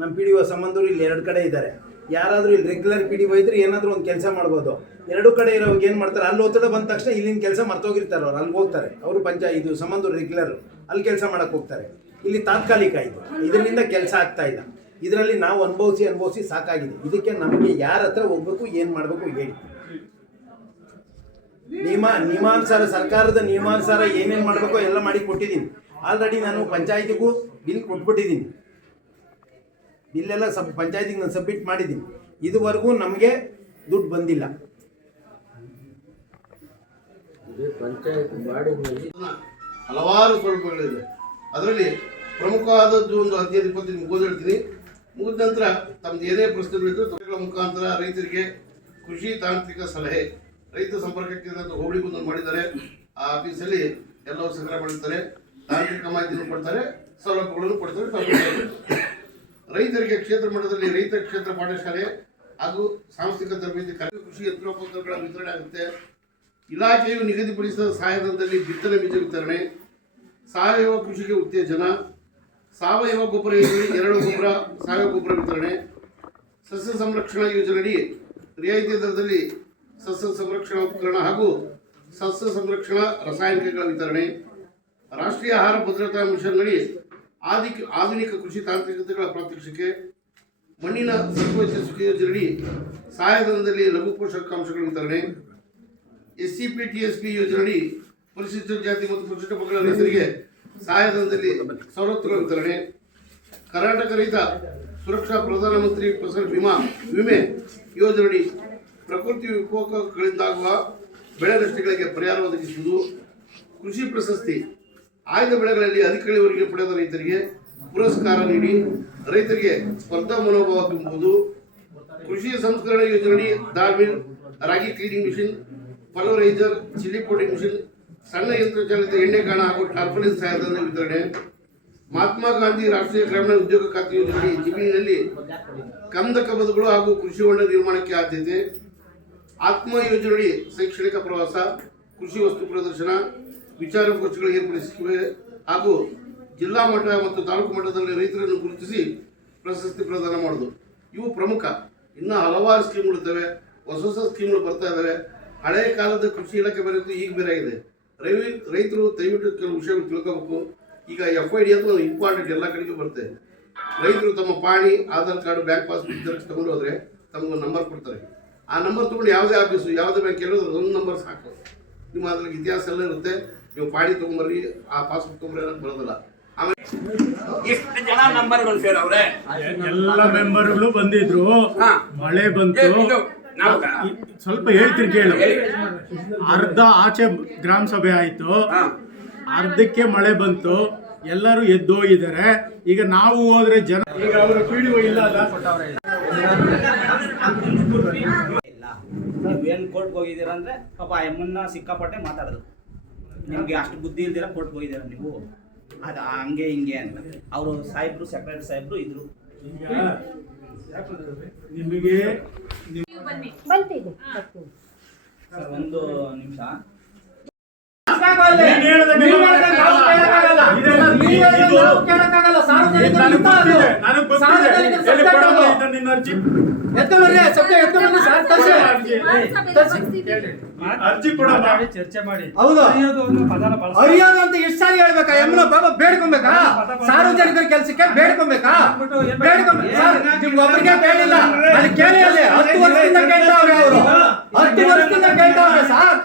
ನಮ್ಮ ಪಿ ಡಿ ಒ ಸಂಬಂಧರು ಇಲ್ಲಿ ಎರಡು ಕಡೆ ಇದ್ದಾರೆ. ಯಾರಾದರೂ ಇಲ್ಲಿ ರೆಗ್ಯುಲರ್ ಪಿ ಡಿ ಒ ಇದ್ರೆ ಏನಾದರೂ ಒಂದು ಕೆಲಸ ಮಾಡ್ಬೋದು. ಎರಡು ಕಡೆ ಇರೋವಾಗ ಏನು ಮಾಡ್ತಾರೆ? ಅಲ್ಲಿ ಒತ್ತಡ ಬಂದ ತಕ್ಷಣ ಇಲ್ಲಿನ ಕೆಲಸ ಮರ್ತೋಗಿರ್ತಾರೆ ಅವ್ರು ಅಲ್ಲಿಗೆ ಹೋಗ್ತಾರೆ. ಅವರು ಪಂಚ ಇದು ಸಂಬಂಧರು ರೆಗ್ಯುಲರ್ ಅಲ್ಲಿ ಕೆಲಸ ಮಾಡಕ್ಕೆ ಹೋಗ್ತಾರೆ. ಇಲ್ಲಿ ತಾತ್ಕಾಲಿಕ ಇದು. ಇದರಿಂದ ಕೆಲಸ ಆಗ್ತಾ ಇಲ್ಲ. ಇದರಲ್ಲಿ ನಾವು ಅನುಭವಿಸಿ ಅನುಭವಿಸಿ ಸಾಕಾಗಿದೆ. ಇದಕ್ಕೆ ನಮಗೆ ಯಾರ ಹತ್ರ ಹೋಗ್ಬೇಕು, ಏನು ಮಾಡಬೇಕು ಹೇಳಿ. ನಿಯಮ, ನಿಯಮಾನುಸಾರ ಸರ್ಕಾರದ ನಿಯಮಾನುಸಾರ ಏನೇನು ಮಾಡಬೇಕು ಎಲ್ಲ ಮಾಡಿ ಕೊಟ್ಟಿದ್ದೀನಿ. ಆಲ್ರೆಡಿ ನಾನು ಪಂಚಾಯತಿಗೂ ಬಿಲ್ ಕೊಟ್ಬಿಟ್ಟಿದ್ದೀನಿ. ಬಿಲ್ಲೆಲ್ಲ ಸಬ್ ಪಂಚಾಯತಿಗೆ ನಾನು ಸಬ್ಮಿಟ್ ಮಾಡಿದ್ದೀನಿ. ಇದುವರೆಗೂ ನಮಗೆ ದುಡ್ಡು ಬಂದಿಲ್ಲ. ಇದು ಪಂಚಾಯತ್ ಬಾಡಿನಲ್ಲಿ ಹಲವಾರು ಸ್ವರೂಪಗಳಿದೆ ಅದರಲ್ಲಿ ಪ್ರಮುಖವಾದದ್ದು ಒಂದು ಹದಿನೈದು ಇಪ್ಪತ್ತು ಮುಗಿದು ಹೇಳ್ತೀನಿ. ಮುಗಿದ ನಂತರ ತಮ್ದು ಏನೇ ಪ್ರಶ್ನೆಗಳಿದ್ರು ತೊಂದರೆಗಳ ಮುಖಾಂತರ ರೈತರಿಗೆ ಕೃಷಿ ತಾಂತ್ರಿಕ ಸಲಹೆ ರೈತ ಸಂಪರ್ಕ ಕೇಂದ್ರ ಹೋಬಳಿ ಬಂದು ಮಾಡಿದ್ದಾರೆ ಆ ಆಫೀಸಲ್ಲಿ ಎಲ್ಲವೂ ಸಂಗ್ರಹ ಮಾಡಿರ್ತಾರೆ. ತಾಂತ್ರಿಕ ಮಾಹಿತಿಯನ್ನು ಕೊಡ್ತಾರೆ ಸೌಲಭ್ಯಗಳನ್ನು ಕೊಡ್ತಾರೆ. ರೈತರಿಗೆ ಕ್ಷೇತ್ರ ಮಟ್ಟದಲ್ಲಿ, ರೈತ ಕ್ಷೇತ್ರ ಪಾಠಶಾಲೆ ಹಾಗೂ ಸಾಂಸ್ಥಿಕ ತರಬೇತಿ ಕೃಷಿ ಯಂತ್ರೋಪಕರಣಗಳ ವಿತರಣೆ ಆಗುತ್ತೆ. ಇಲಾಖೆಯು ನಿಗದಿಪಡಿಸಿದ ಸಹಾಯಧನದಲ್ಲಿ ಬಿತ್ತನೆ ಬೀಜ ವಿತರಣೆ, ಸಾವಯವ ಕೃಷಿಗೆ ಉತ್ತೇಜನ, ಸಾವಯವ ಗೊಬ್ಬರ ಯೋಜನೆ ಎರಡು ಗೊಬ್ಬರ, ಸಾವಯವ ಗೊಬ್ಬರ ವಿತರಣೆ, ಸಸ್ಯ ಸಂರಕ್ಷಣಾ ಯೋಜನೆಯಡಿ ರಿಯಾಯಿತಿ ದರದಲ್ಲಿ ಸಸ್ಯ ಸಂರಕ್ಷಣಾ ಉಪಕರಣ ಹಾಗೂ ಸಸ್ಯ ಸಂರಕ್ಷಣಾ ರಾಸಾಯನಿಕಗಳ ವಿತರಣೆ ರಾಷ್ಟ್ರೀಯ ಆಹಾರ ಭದ್ರತಾ ಮಿಷನ್ನಡಿ ಆದಿಕ ಆಧುನಿಕ ಕೃಷಿ ತಾಂತ್ರಿಕತೆಗಳ ಪ್ರಾತ್ಯಕ್ಷಿಕೆ, ಮಣ್ಣಿನ ಸತ್ವ ಯೋಜನೆಯಡಿ ಸಹಾಯಧನದಲ್ಲಿ ಲಘು ಪೋಷಕಾಂಶಗಳ ವಿತರಣೆ S C P T S P ಯೋಜನೆಯಡಿ ಪರಿಶಿಷ್ಟ ಜಾತಿ ಮತ್ತು ಪರಿಶಿಷ್ಟ ಮಕ್ಕಳ ರೈತರಿಗೆ ಸಹಾಯಧನದಲ್ಲಿ ಸವಲತ್ತುಗಳ ವಿತರಣೆ ಕರ್ನಾಟಕ ರೈತ ಸುರಕ್ಷಾ ಪ್ರಧಾನಮಂತ್ರಿ ಫಸಲ್ ವಿಮಾ ವಿಮೆ ಯೋಜನೆಯಡಿ ಪ್ರಕೃತಿ ವಿಕೋಪಗಳಿಂದಾಗುವ ಬೆಳೆ ನಷ್ಟಗಳಿಗೆ ಪರಿಹಾರ ಒದಗಿಸುವುದು ಕೃಷಿ ಪ್ರಶಸ್ತಿ. ಆಯ್ದ ಬೆಳೆಗಳಲ್ಲಿ ಅಧಿಕ ಇಳುವರಿಗೆ ಪಡೆದ ರೈತರಿಗೆ ಪುರಸ್ಕಾರ ನೀಡಿ ರೈತರಿಗೆ ಸ್ಪರ್ಧಾ ಮನೋಭಾವ ತುಂಬುವುದು ಕೃಷಿ ಸಂಸ್ಕರಣೆ ಯೋಜನೆಯಡಿ ದಾಲ್ ರಾಗಿ cleaning machine pulveriser chilli pounding machine, ಸಣ್ಣ ಯಂತ್ರ ಚಾಲಿತ ಎಣ್ಣೆಗಾಣ ಹಾಗೂ ಟಾರ್ಪಲಿನ್ ಸಹಾಯಧನ ವಿತರಣೆ. ಮಹಾತ್ಮ ಗಾಂಧಿ ರಾಷ್ಟ್ರೀಯ ಗ್ರಾಮೀಣ ಉದ್ಯೋಗ ಖಾತೆ ಯೋಜನೆಯಡಿ ಜಮೀನಿನಲ್ಲಿ ಕಂದ ಬದುಗಳು ಹಾಗೂ ಕೃಷಿ ಹೊಂಡ ನಿರ್ಮಾಣಕ್ಕೆ ಆದ್ಯತೆ. ಆತ್ಮ ಯೋಜನೆಯಡಿ ಶೈಕ್ಷಣಿಕ ಪ್ರವಾಸ, ಕೃಷಿ ವಸ್ತು ಪ್ರದರ್ಶನ ವಿಚಾರಗೋಷ್ಠಿಗಳು ಏರ್ಪಡಿಸಿವೆ ಹಾಗೂ ಜಿಲ್ಲಾ ಮಟ್ಟ ಮತ್ತು ತಾಲೂಕು ಮಟ್ಟದಲ್ಲಿ ರೈತರನ್ನು ಗುರುತಿಸಿ ಪ್ರಶಸ್ತಿ ಪ್ರದಾನ ಮಾಡೋದು ಇವು ಪ್ರಮುಖ. ಇನ್ನೂ ಹಲವಾರು ಸ್ಕೀಮ್ಗಳಿದ್ದಾವೆ ಹೊಸ ಹೊಸ ಸ್ಕೀಮ್ಗಳು ಬರ್ತಾ ಇದ್ದಾವೆ. ಹಳೆಯ ಕಾಲದ ಕೃಷಿ ಇಲಾಖೆ ಬೇರೆ ಇತ್ತು, ಈಗ ಬೇರೆ ಆಗಿದೆ. ರೈ ರೈತರು ದಯವಿಟ್ಟು ಕೆಲವು ವಿಷಯಗಳು ತಿಳ್ಕೋಬೇಕು. ಈಗ ಎಫ್ ಐ ಡಿ ಅಂತ ಒಂದು ಇಂಪಾರ್ಟೆಂಟ್ ಎಲ್ಲ ಕಡೆಗೂ ಬರುತ್ತೆ. ರೈತರು ತಮ್ಮ ಪಾಣಿ Aadhaar card bank passbook xerox ತಗೊಂಡು ಹೋದರೆ ತಮಗೊಂದು ನಂಬರ್ ಕೊಡ್ತಾರೆ. ಆ ನಂಬರ್ ತೊಗೊಂಡು ಯಾವುದೇ ಆಫೀಸು ಯಾವುದೇ ಬ್ಯಾಂಕ್ ಎಲ್ಲರೂ ಒಂದು ನಂಬರ್ ಸಾಕು. ನಿಮ್ಮ ಅದ್ರಲ್ಲಿ ಇತಿಹಾಸ ಎಲ್ಲ ಇರುತ್ತೆ. ನೀವು ಪಾಡಿ ತೊಗೊಂಬರ್ರಿ ಆ ಪಾಸ್ಬುಕ್ ತೊಗೊಂಬರ್ರಿ ಅನ್ನೋದು ಬರೋದಿಲ್ಲ. ಆಮೇಲೆ ಎಷ್ಟು ಜನ ನಂಬರ್ಗಳು ಸರ್ ಅವ್ರೆ ಎಲ್ಲ ಮೆಂಬರ್ಗಳು ಬಂದಿದ್ರು. ಹಾ. ಮಳೆ ಬಂತು. ಇದು ನಾವು ಸ್ವಲ್ಪ ಹೇಳ್ತೀನಿ ಕೇಳು. ಅರ್ಧ ಆಚೆ ಗ್ರಾಮ ಸಭೆ ಆಯ್ತು. ಹಾ. ಅರ್ಧಕ್ಕೆ ಮಳೆ ಬಂತು. ಎಲ್ಲರೂ ಎದ್ದೋಗಿದ್ದಾರೆ. ಈಗ ನಾವು ಹೋದ್ರೆ ಜನ ಈಗ ಅವರು ಪಿಡಿಒ ಇಲ್ಲ. ಅಲ್ಲ ಇಲ್ಲ ನೀವೇನು ಕೋರ್ಟ್ಗೆ ಹೋಗಿದ್ದೀರಾ ಅಂದ್ರೆ ಪಾಪ ಆ ಎಮ್ಮನ್ನ ಸಿಕ್ಕಾಪಟ್ಟೆ ಮಾತಾಡೋದು. ನಿಮಗೆ ಅಷ್ಟು ಬುದ್ಧಿ ಇಲ್ದಿರ ಕೊಟ್ಟು ಹೋಗಿದ್ದೀರ ನೀವು? ಅದು ಹಂಗೆ ಹಿಂಗೆ ಅಂತ. ಅವರು ಸಾಹೇಬ್ರು ಸೆಕ್ರೆಟರಿ ಸಾಹೇಬ್ರು ಇದ್ರು. ನಿಮಗೆ ಒಂದು ನಿಮಿಷ. ಅರ್ಜಿ? ಚರ್ಚೆ ಮಾಡಿ. ಹೌದು. ಅರಿಯೋದು. ಅಂತ ಎಷ್ಟು ಸಾರಿ ಹೇಳ್ಬೇಕಾ? ಎಮ್ಮನ ಬಾಬಾ ಬೇಡ್ಕೊಬೇಕಾ? ಸಾರ್ವಜನಿಕರ ಕೆಲಸಕ್ಕೆ ಬೇಡ್ಕೊಬೇಕಾ? ಬೇಡ್ಕೊಬೇಕು. ಬೇಡಿಲ್ಲ ಅಲ್ಲಿ ಕೇಳಿ ಅಲ್ಲಿ ಹತ್ತು ವರ್ಷದಿಂದ ಕೇಳ್ತಾವ್ರೆ ಅವರು. ಹತ್ತು ವರ್ಷದಿಂದ ಕೇಳ್ತಾವ್ರೆ. ಸರ್.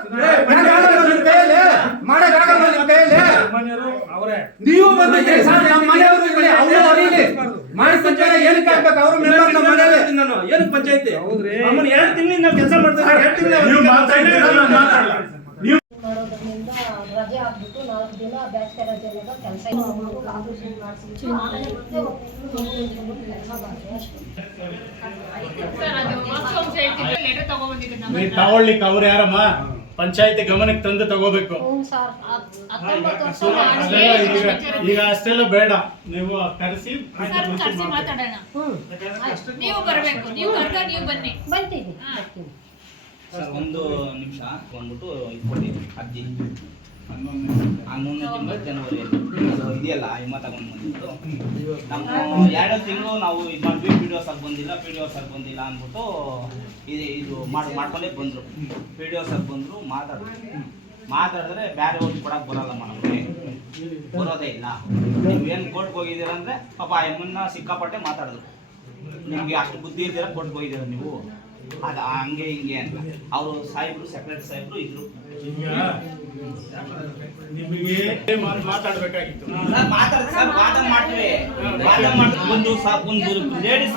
ನೀವು ಬಂದು ಸರ್ ನಮ್ಮ ಮನೆಯವರು ಇರ್ಲಿ ಅವರು ಅರಿಲಿ ಮಾಡಿದ ಏನಕ್ಕೆ ಆಗ್ಬೇಕು ಅವರು ಮೆಂಬರ್ ನಮ್ಮ ಮನೆಯಲ್ಲಿ ನಾನು? ಏನಕ್ಕೆ ಪಂಚಾಯತಿ? ಹೌದ್ರಿ. ನಮ್ಮನ್ನ ಎರಡು ತಿಂಗಳಿಂದ ನಾವು ಕೆಲಸ ಮಾಡ್ತಾ ಎರಡು ನೀವು ಮಾತಾಡ್ತೀರಾ? ನಾನು ಮಾತಾಡಲ್ಲ. ನೀವು ಮಾಡೋದ್ರಿಂದ ರಜೆ ಹಾಕ್ಬಿಟ್ಟು ನಾಲ್ಕು ದಿನ ಬ್ಯಾಚ್ ರಜೆ ಕೆಲಸ ಆಪರೇಷನ್ ಮಾಡಿಸಿ ಆಮೇಲೆ ಮತ್ತೆ ಕೆಲಸ ಮಾಡಿದೆ ಅಷ್ಟೇ ನೀವ್ ತಗೊಳ್ಲಿಕ್ಕೆ ಅವ್ರು ಯಾರಮ್ಮ? ಪಂಚಾಯತಿ ಗಮನಕ್ಕೆ ತಂದು ತಗೋಬೇಕು. ಈಗ ಈಗ ಅಷ್ಟೆಲ್ಲ ಬೇಡ. ನೀವು ಕರೆಸಿ ಮಾತಾಡೋಣ. ನೀವು ಬರಬೇಕು. ನೀವು ಕರ್ಕ ನೀವು ಬನ್ನಿ. ಬರ್ತೀವಿ ಬರ್ತೀವಿ ಸರ್ ಒಂದು ನಿಮಿಷ. ಬಂದ್ಬಿಟ್ಟು ಕೊಡಿ ಅರ್ಜಿ. ಹನ್ನೊಂದನೇ ತಿಂಗಳು ಜನವರಿ ಅದು ಇದೆಯಲ್ಲ ಹಿಮ ತಗೊಂಡು ಬಂದಿದ್ದು ನಮ್ಮ ಎರಡು ತಿಂಗಳು ನಾವು ಇದು ಮಾಡಿದ್ವಿ ಪಿ ಡಿ ಸರ್ ಬಂದಿಲ್ಲ ಪಿ ಡಿ ಸರ್ ಬಂದಿಲ್ಲ ಅಂದ್ಬಿಟ್ಟು ಇದು ಇದು ಮಾಡಿ ಮಾಡ್ಕೊಂಡೇ ಬಂದರು. ಪಿ ಡಿ ಓ ಸರ್ ಬಂದರು ಮಾತಾಡಿದ್ರು. ಮಾತಾಡಿದ್ರೆ ಬೇರೆ ಹೋಗಿ ಕೊಡಕ್ಕೆ ಬರೋಲ್ಲ ನಮಗೆ ಬರೋದೇ ಇಲ್ಲ. ನೀವೇನು ಕೋರ್ಟ್ಗೆ ಹೋಗಿದ್ದೀರ ಅಂದರೆ ಪಾಪ ಆ ಎಮ್ಮನ್ನ ಸಿಕ್ಕಾಪಟ್ಟೆ ಮಾತಾಡಿದ್ರು. ನಿಮಗೆ ಅಷ್ಟು ಬುದ್ಧಿ ಇದ್ದೀರ ಕೊಟ್ಟು ಹೋಗಿದ್ದೀರ ನೀವು. ಅದು ಹಂಗೆ ಹಿಂಗೆ ಅಂತ. ಅವರು ಸಾಹೇಬ್ರು ಸೆಕ್ರೆಟರಿ ಸಾಹೇಬ್ರು ಇದ್ರು. ನಿಮಗೆ ಮಾತ್- ಮಾತಾಡ್ಬೇಕಾಗಿತ್ತು. ಸರ್ ಮಾತಾಡ್ ಸರ್ ವಾದ ಮಾಡ್ತೀವಿ. ವಾದ ಮಾಡ್ತೀವಿ. ಒಂದು ಸ ಒಂದು ಲೇಡೀಸ್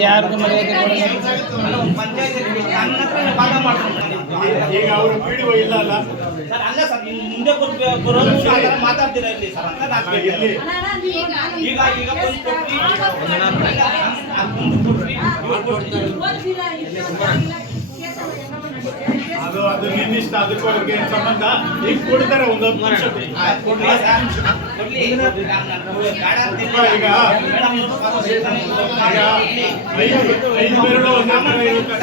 ಯಾರಿಗೂ ಪಂಚಾಯತ್ ನನ್ನ ಹತ್ರ ಈಗ ಅವರು ಇಲ್ಲ ಅಲ್ಲ? ಸರ್ ಅಲ್ಲ ಸರ್ ನೀವು ಮುಂದೆ ಬರೋದು ಮಾತಾಡ್ತೀರಾ ಇಲ್ಲಿ ಸರ್ ಅಂತ ನಾನು ಕೇಳ್ತೀನಿ. ಈಗ ಈಗ ಬಂದು ಕೊಟ್ಟಿ ಅದು ಅದು ನಿನ್ನಿಷ್ಟ ಅದಕ್ಕೂ ಅವ್ರಿಗೆ ಸಂಬಂಧ ಈಗ ಕೊಡ್ತಾರೆ ನಿಮಿಷ. ನಾನು- ನಾನು ಬೇಡ ಈಗ. ಐದು ಬೆರಳು ಒಂದೇ ಸಮ ಇರುತ್ತೆ.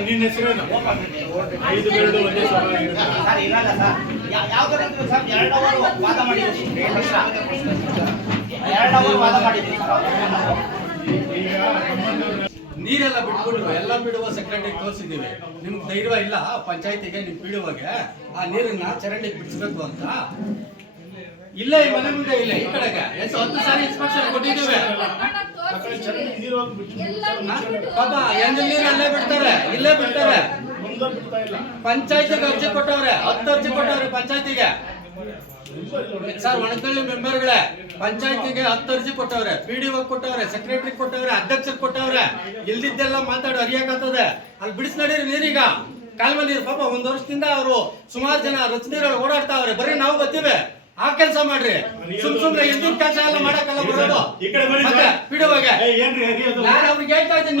ನಿನ್ನ ಹೆಸರೇನು? ಐದು ಬೆರಳು ಒಂದೇ ಯಾ- ಯಾವ ಥರ ಸರ್ ಎರಡು ಅವರು ವಾದ ಎರಡು ಅವರು ವಾದ. ಈಗ ನಮ್ಮನ್ನ ನೀರೆಲ್ಲ ಬಿಟ್ಬಿಟ್ಟು ಎಲ್ಲ ಬಿಡುವ ಸೆಕ್ರೆಟರಿ ತೋರಿಸಿದ್ದೀವಿ. ನಿಮ್ಗೆ ಧೈರ್ಯ ಇಲ್ಲ, ಪಂಚಾಯತಿಗೆ ನಿಮ್ ಬಿಡುವಾಗೆ ಆ ನೀರನ್ನ ಚರಂಡಿಗೆ ಬಿಡಿಸ್ಬೇಕು ಅಂತ. ಇಲ್ಲ ಈ ಮನೆ ಮುಂದೆ, ಇಲ್ಲ ಈ ಕಡೆಗೆ. ಎಷ್ಟು ಹತ್ತು ಸಾರಿ ಇನ್ಸ್ಪೆಕ್ಷನ್ ಕೊಟ್ಟಿದ್ದೇವೆ. ನೀರು ಅಲ್ಲೇ ಬಿಡ್ತಾರೆ? ಇಲ್ಲ ಪಂಚಾಯತಿಗೆ ಅರ್ಜಿ ಕೊಟ್ಟವ್ರೆ, ಹತ್ತು ಅರ್ಜಿ ಕೊಟ್ಟವ್ರೆ ಪಂಚಾಯತಿಗೆ. ಸರ್ ಒಣಕಳ್ಳಿ ಮೆಂಬರ್ಗಳೇ ಪಂಚಾಯತಿಗೆ ಹತ್ತು ಅರ್ಜಿ ಕೊಟ್ಟವ್ರೆ ಪಿ ಡಿ ಕೊಟ್ಟವ್ರೆ ಸೆಕ್ರೆಟರಿ ಕೊಟ್ಟವ್ರೆ ಅಧ್ಯಕ್ಷರು ಕೊಟ್ಟವ್ರೆ ಇಲ್ದಿದ್ದೆಲ್ಲ ಮಾತಾಡಿ ಅರಿಯಾಕತ್ತದೆ ಅಲ್ಲಿ ಬಿಡಿಸ್ ನಡೀರಿ ನೀರೀಗ. ಕಾಲ್ಮ ನೀರು ಪಾಪ ಒಂದ್ ವರ್ಷದಿಂದ ಅವರು ಸುಮಾರು ಜನ ರಚನೆಗಳು ಓಡಾಡ್ತಾವ್ರೆ ಬರೀ ನಾವು ಬತ್ತೀವಿ ಆ ಕೆಲಸ ಮಾಡ್ರಿ. ಸುಮ್ ಸುಮ್ನೆ ಎಷ್ಟು ಕೆಲಸ ಎಲ್ಲ ಮಾಡಕ್ಕಲ್ಲ ಬರೋದು. ಪಿಡಿಒಗೆ? ನಾನು ಅವ್ರಿಗೆ ಹೇಳ್ತಾ ಇದ್ದೀನಿ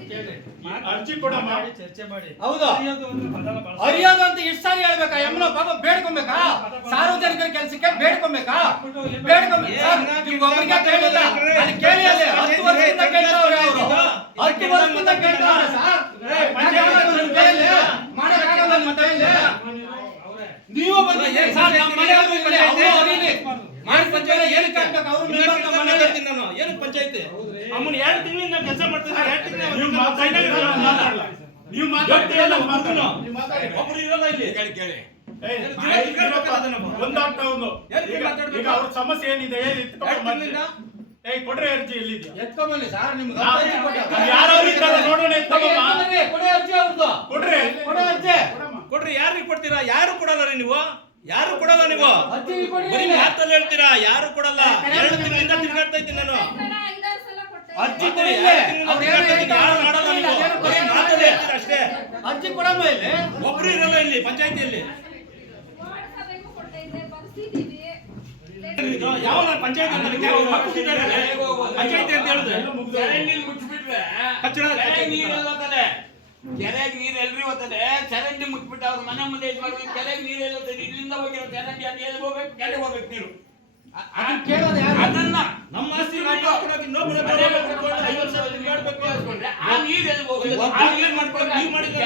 ಅರ್ಜಿ ಕೊಡ ಕೊಡಮ್ಮ ಚರ್ಚೆ ಮಾಡಿ. ಹೌದು. ಅರಿಯೋದು ಅಂತ ಇಷ್ಟ ಸಾರಿ ಹೇಳ್ಬೇಕಾ? ಯಮನ ಪಾಪ ಬೇಡ್ಕೊಬೇಕಾ? ಸಾರ್ವಜನಿಕರ ಕೆಲಸಕ್ಕೆ ಬೇಡ್ಕೊಬೇಕಾ? ನೀವು ಬಂದು ಮಾಡಿ ಪಂಚಾಯತ್ ಏನಕ್ಕೆ ಹಾಕ್ಬೇಕು ಅವ್ರು ಮನೆಯಲ್ಲಿ? ನಾನು. ಏನು ಪಂಚಾಯತಿ? ಅಮ್ಮನ ಎರಡು ತಿಂಗಳಿಂದ ಕೆಲಸ ಮಾಡ್ತೀನಿ ಎರಡು ಮಾತಾಡಲ್ಲ. ನೀವು ಮಾತಾಡಿ, ಮಾತಾಡಲ್ಲ. ನೀವು ಮಾತಾಡಿ. ಒಬ್ರು ಇರಲ್ಲ ಇಲ್ಲಿ. ಕೇಳಿ ಕೇಳಿ. ಏ, ಒಂದಾಗ್ತಾ ಒಂದು. ಈಗ ಅವ್ರ ಸಮಸ್ಯೆ ಏನಿದೆ. ಏ ಕೊಡ್ರಿ ಅರ್ಜಿ ಎಲ್ಲಿದ್ಯಾ? ಸರ್ ನಿಮ್ಗೆ ಯಾರು ನೋಡೋಣ ಕೊಡಿ ಅರ್ಜಿ ಅವ್ರದ್ದು ಕೊಡ್ರಿ. ಕೊಡಿ ಅರ್ಜಿ. ಕೊಡ್ರಿ ಯಾರಿಗೆ ಕೊಡ್ತೀರಾ? ಯಾರು ಕೊಡಲ್ಲ ರೀ ನೀವು? ಯಾರು ಕೊಡಲ್ಲ ನೀವು? ಬರೀ ಮಾತಲ್ಲಿ ಹೇಳ್ತೀರಾ? ಯಾರು ಕೊಡಲ್ಲ? ಎರಡು ತಿಂಗಳಿಂದ ತಿರುಗಾಡ್ತಾ ಇದ್ದೀನಿ ನಾನು. ಅರ್ಜಿ ಅಷ್ಟೇ? ಅರ್ಜಿ ಕೊಡಲ್ಲ ಇಲ್ಲಿ. ಒಬ್ರು ಇರಲ್ಲ ಇಲ್ಲಿ ಪಂಚಾಯತಿಯಲ್ಲಿ. ಯಾವ ಪಂಚಾಯತಿ ಪಂಚಾಯತಿ ಅಂತ ಹೇಳಿದ್ರೆ. ಕಚ್ಚಡ ಕೆರೆಗೆ ನೀರು ಎಲ್ರಿ ಹೋಗ್ತದೆ ಚರಂಡಿ ಮುಟ್ಬಿಟ್ಟು ಅವ್ರ ಮನೆ ಮುಂದೆ ಇದು ಮಾಡ್ಬೇಕು ಕೆರೆಗೆ ನೀರು ಎಲ್ಲ ಹೋಗ್ತದೆ ಇಲ್ಲಿಂದ ಹೋಗಿರೋ ಚರಂಡಿ ಅದು ಎಲ್ಲಿ ಹೋಗ್ಬೇಕು? ಕೆರೆಗೆ ಹೋಗ್ಬೇಕು ನೀರು. ಅದನ್ನ ನಮ್ಮ ಆಸ್ತಿ ಆ ನೀರು ಎಲ್ಲಿ ಹೋಗ್ಬೇಕು ಆ ನೀರು ಮಾಡ್ಕೊಂಡು ನೀವು ಮಾಡಿದ್ರೆ?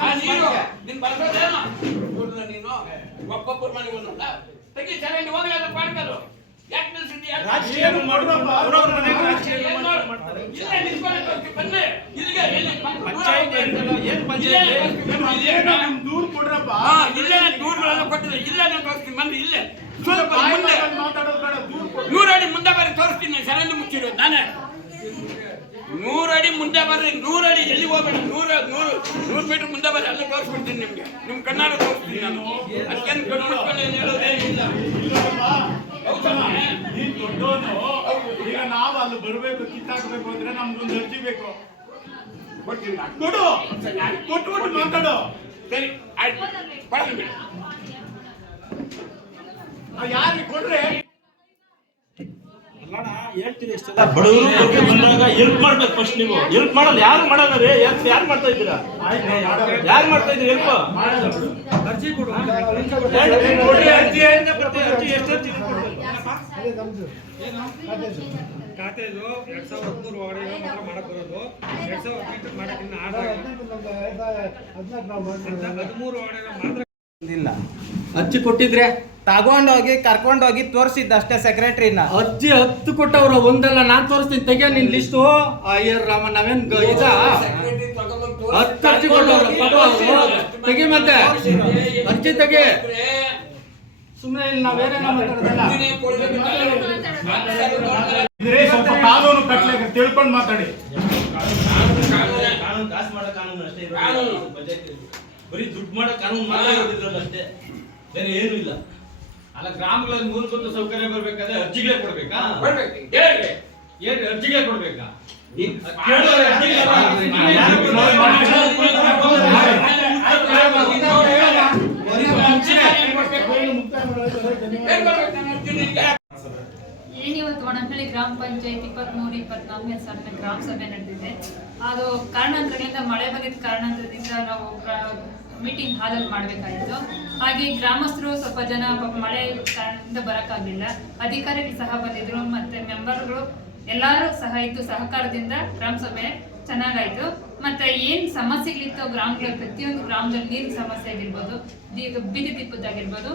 ಆ ನೀರು? ನಿನ್ ನೀನು? ಒಬ್ಬೊಬ್ಬರ ಮನೆಗೆ ತೆಗಿ ಚರಂಡಿ ಹೋಗಿ ಅದು ಯಾಕೆ ನಿಲ್ಸಿದ್ಯಾ ರಾಜಕೀಯ ಮಾಡೋರಪ್ಪ ಅವ್ರವ್ರ ಮನೆಗೆ ರಾಜಕೀಯ ಏನ್ ಮಾಡು? ಇಲ್ಲೇ ಹೋಗ್ತೀವಿ, ಬನ್ನಿ. ಇಲ್ಲಿಗೆ, ಇಲ್ಲಿ, ಬಂದು ದೂರ ಪಂಚಾಯತಿ ಏನ್ ಪಂಚಾಯತಿ? ಕೊಡ್ರಪ್ಪ. ಇಲ್ಲೇ ದೂರಗಳೆಲ್ಲ ಕೊಟ್ಟಿದೆ. ಇಲ್ಲೇ ನಾನು ತೋರಿಸ್ತೀನಿ ಬನ್ನಿ ಇಲ್ಲೇ. ಸ್ವಲ್ಪ ಮುಂದೆ. ನೂರಡಿ ಮುಂದೆ ಬರ್ರಿ ತೋರಿಸ್ತೀನಿ ಸರಲ್ಲಿ ಮುಚ್ಚಿರೋದು ನಾನೇ. ನೂರಡಿ ಮುಂದೆ ಬರ್ರಿ ನೂರಡಿ ಎಲ್ಲಿ ಹೋಗ್ಬೇಡಿ? ನೂರ ನೂರು ನೂರು ಮೀಟರ್ ಮುಂದೆ ಬರ್ರಿ ಅಲ್ಲೇ ತೋರಿಸ್ಬಿಡ್ತೀನಿ ನಿಮ್ಗೆ. ನಿಮ್ ಕಣ್ಣಾರ ತೋರಿಸ್ತೀನಿ ನಾನು. ಅದಕ್ಕೇನು ಕಣ್ಣು ಮುಚ್ಕೊಂಡು ಏನು ಹೇಳೋದೇನಿಲ್ಲ? ನೀನ್ ದೊಡ್ಡವನು ಈಗ ನಾವು ಅಲ್ಲಿ ಬರ್ಬೇಕು ಕಿತ್ತಾಕ್ಬೇಕು ಅಂದ್ರೆ ನಮ್ಗೊಂದು ಅರ್ಜಿ ಬೇಕು ಕೊಡ್ತೀನಿ ನಾನು. ಕೊಡು ಕೊಟ್ಬಿಟ್ಟು ಮಾತಾಡು ಸರಿ ಆಯ್ತು ಕೊಡೋದು ಬಿಡಿ ನಾವ್ ಯಾರಿಗೆ ಕೊಡ್ರೆ ಹೇಳ್ತೀರಿ ಇಷ್ಟೆಲ್ಲ ಬಡವರು ಬಗ್ಗೆ ಬಂದಾಗ ಹೆಲ್ಪ್ ಮಾಡ್ಬೇಕು ಫಸ್ಟ್ ನೀವು ಹೆಲ್ಪ್ ಮಾಡಲ್ಲ ಯಾರು ಮಾಡಲ್ಲ ರೀ ಯಾರು ಯಾರು ಮಾಡ್ತಾ ಇದ್ದೀರಾ ಯಾರು ಮಾಡ್ತಾ ಇದ್ದೀರಿ ಹೆಲ್ಪ್ ಅರ್ಜಿ ಕೊಡು ಕೊಡ್ರಿ ಅರ್ಜಿ ಅರ್ಜಿ ಎಷ್ಟು ಅರ್ಜಿ ಕೊಡ್ಬೇಕು? ಅದೇ ನಮ್ದು ಖಾತೆದು ಎರಡ್ ಸಾವಿರದ ಹದಿಮೂರು ಒಳಗಡೆ ಮಾತ್ರ ಮಾಡಕ್ ಬರೋದು. ಎರಡ್ ಸಾವಿರದ ಹದಿನೆಂಟು ಮಾಡಕ್ ಇನ್ನು ಆರ್ಡರ್ ಹದಿನೆಂಟು ನಮ್ದು ಹದಿನಾಲ್ಕು ನಾವು ಮಾಡ್ತೀವಿ ಹದಿಮೂರು ಒಳಗಡೆ ಮಾತ್ರ ಇಲ್ಲ. ಅರ್ಜಿ ಕೊಟ್ಟಿದ್ರೆ ತಗೊಂಡೋಗಿ ಕರ್ಕೊಂಡೋಗಿ ತೋರಿಸಿದ್ದ ಅಷ್ಟೇ ಸೆಕ್ರೆಟರಿನ ಅಜ್ಜಿ ಹತ್ತು ಕೊಟ್ಟವ್ರ ಒಂದಲ್ಲ ನಾನ್ ತೋರಿಸ್ತೀನಿ. ತೆಗಿಯ ನಿನ್ ಲಿಸ್ಟು ಅಯ್ಯರ್ ರಾಮ ನಾವೇನ್ ಇದ? ಹತ್ತು ಅರ್ಜಿ ಕೊಟ್ಟವ್ರ. ತೆಗಿ ಮತ್ತೆ. ಅರ್ಜಿ ತೆಗಿ. ಸುಮ್ಮನೆ ಇಲ್ಲಿ ನಾವೇನೇ ಮಾತಾಡೋದಲ್ಲ ಇದನ್ನೇ ಕೊಡ್ಬೇಕು ಅಂತ ಸ್ವಲ್ಪ ಕಾನೂನು ಕಟ್ಲಿಕ್ಕೆ ತಿಳ್ಕೊಂಡು ಮಾತಾಡಿ ಕಾನೂನು ಕಾಸು ಮಾಡೋ ಕಾನೂನು ಅಷ್ಟೇ. ಪಂಚಾಯ್ತಿಯಲ್ಲಿ. ಬರೀ ದುಡ್ಡು ಮಾಡೋ ಕಾನೂನು ಮಾತ್ರ ಇರೋದಿದ್ರಲ್ಲಿ ಅಷ್ಟೇ ಬೇರೆ ಏನೂ ಇಲ್ಲ ಅಲ್ಲ ಗ್ರಾಮಗಳಲ್ಲಿ ಮೂಲಭೂತ ಸೌಕರ್ಯ ಬರ್ಬೇಕಾದ್ರೆ ಅರ್ಜಿಗಳೇ ಕೊಡ್ಬೇಕಾ ಏನ್ ಅರ್ಜಿಗಳೇ ಕೊಡ್ಬೇಕಾ ಅರ್ಜಿಗಳೇ ಏನಿವತ್ತು ಒಣಹಳ್ಳಿ ಗ್ರಾಮ ಪಂಚಾಯತ್ ಇಪ್ಪತ್ಮೂರು ಇಪ್ಪತ್ನಾಲ್ಕನೇ ಸಾಲಿನ ಗ್ರಾಮ ಸಭೆ ನಡೆದಿದೆ. ಅದು ಕಾರಣಾಂತರಗಳಿಂದ ಮಳೆ ಬಂದಿದ್ದ ಕಾರಣಾಂತರದಿಂದ ನಾವು ಮೀಟಿಂಗ್ ಹಾಲಲ್ಲಿ ಮಾಡಬೇಕಾಗಿತ್ತು. ಹಾಗೆ ಗ್ರಾಮಸ್ಥರು ಸ್ವಲ್ಪ ಜನ ಮಳೆ ಕಾರಣದಿಂದ ಬರೋಕ್ಕಾಗಲಿಲ್ಲ. ಅಧಿಕಾರಿಗಳು ಸಹ ಬಂದಿದ್ರು, ಮತ್ತೆ ಮೆಂಬರ್ಗಳು ಎಲ್ಲರೂ ಸಹ ಇತ್ತು ಸಹಕಾರದಿಂದ ಗ್ರಾಮ ಸಭೆ ಚೆನ್ನಾಗಾಯ್ತು. ಮತ್ತೆ ಏನ್ ಸಮಸ್ಯೆಗಳಿತ್ತು ಗ್ರಾಮಗಳ ಪ್ರತಿಯೊಂದು ಗ್ರಾಮದಲ್ಲಿ ನೀರಿನ ಸಮಸ್ಯೆ ಆಗಿರ್ಬೋದು ಬೀದಿ ದೀಪದ್ದಾಗಿರ್ಬೋದು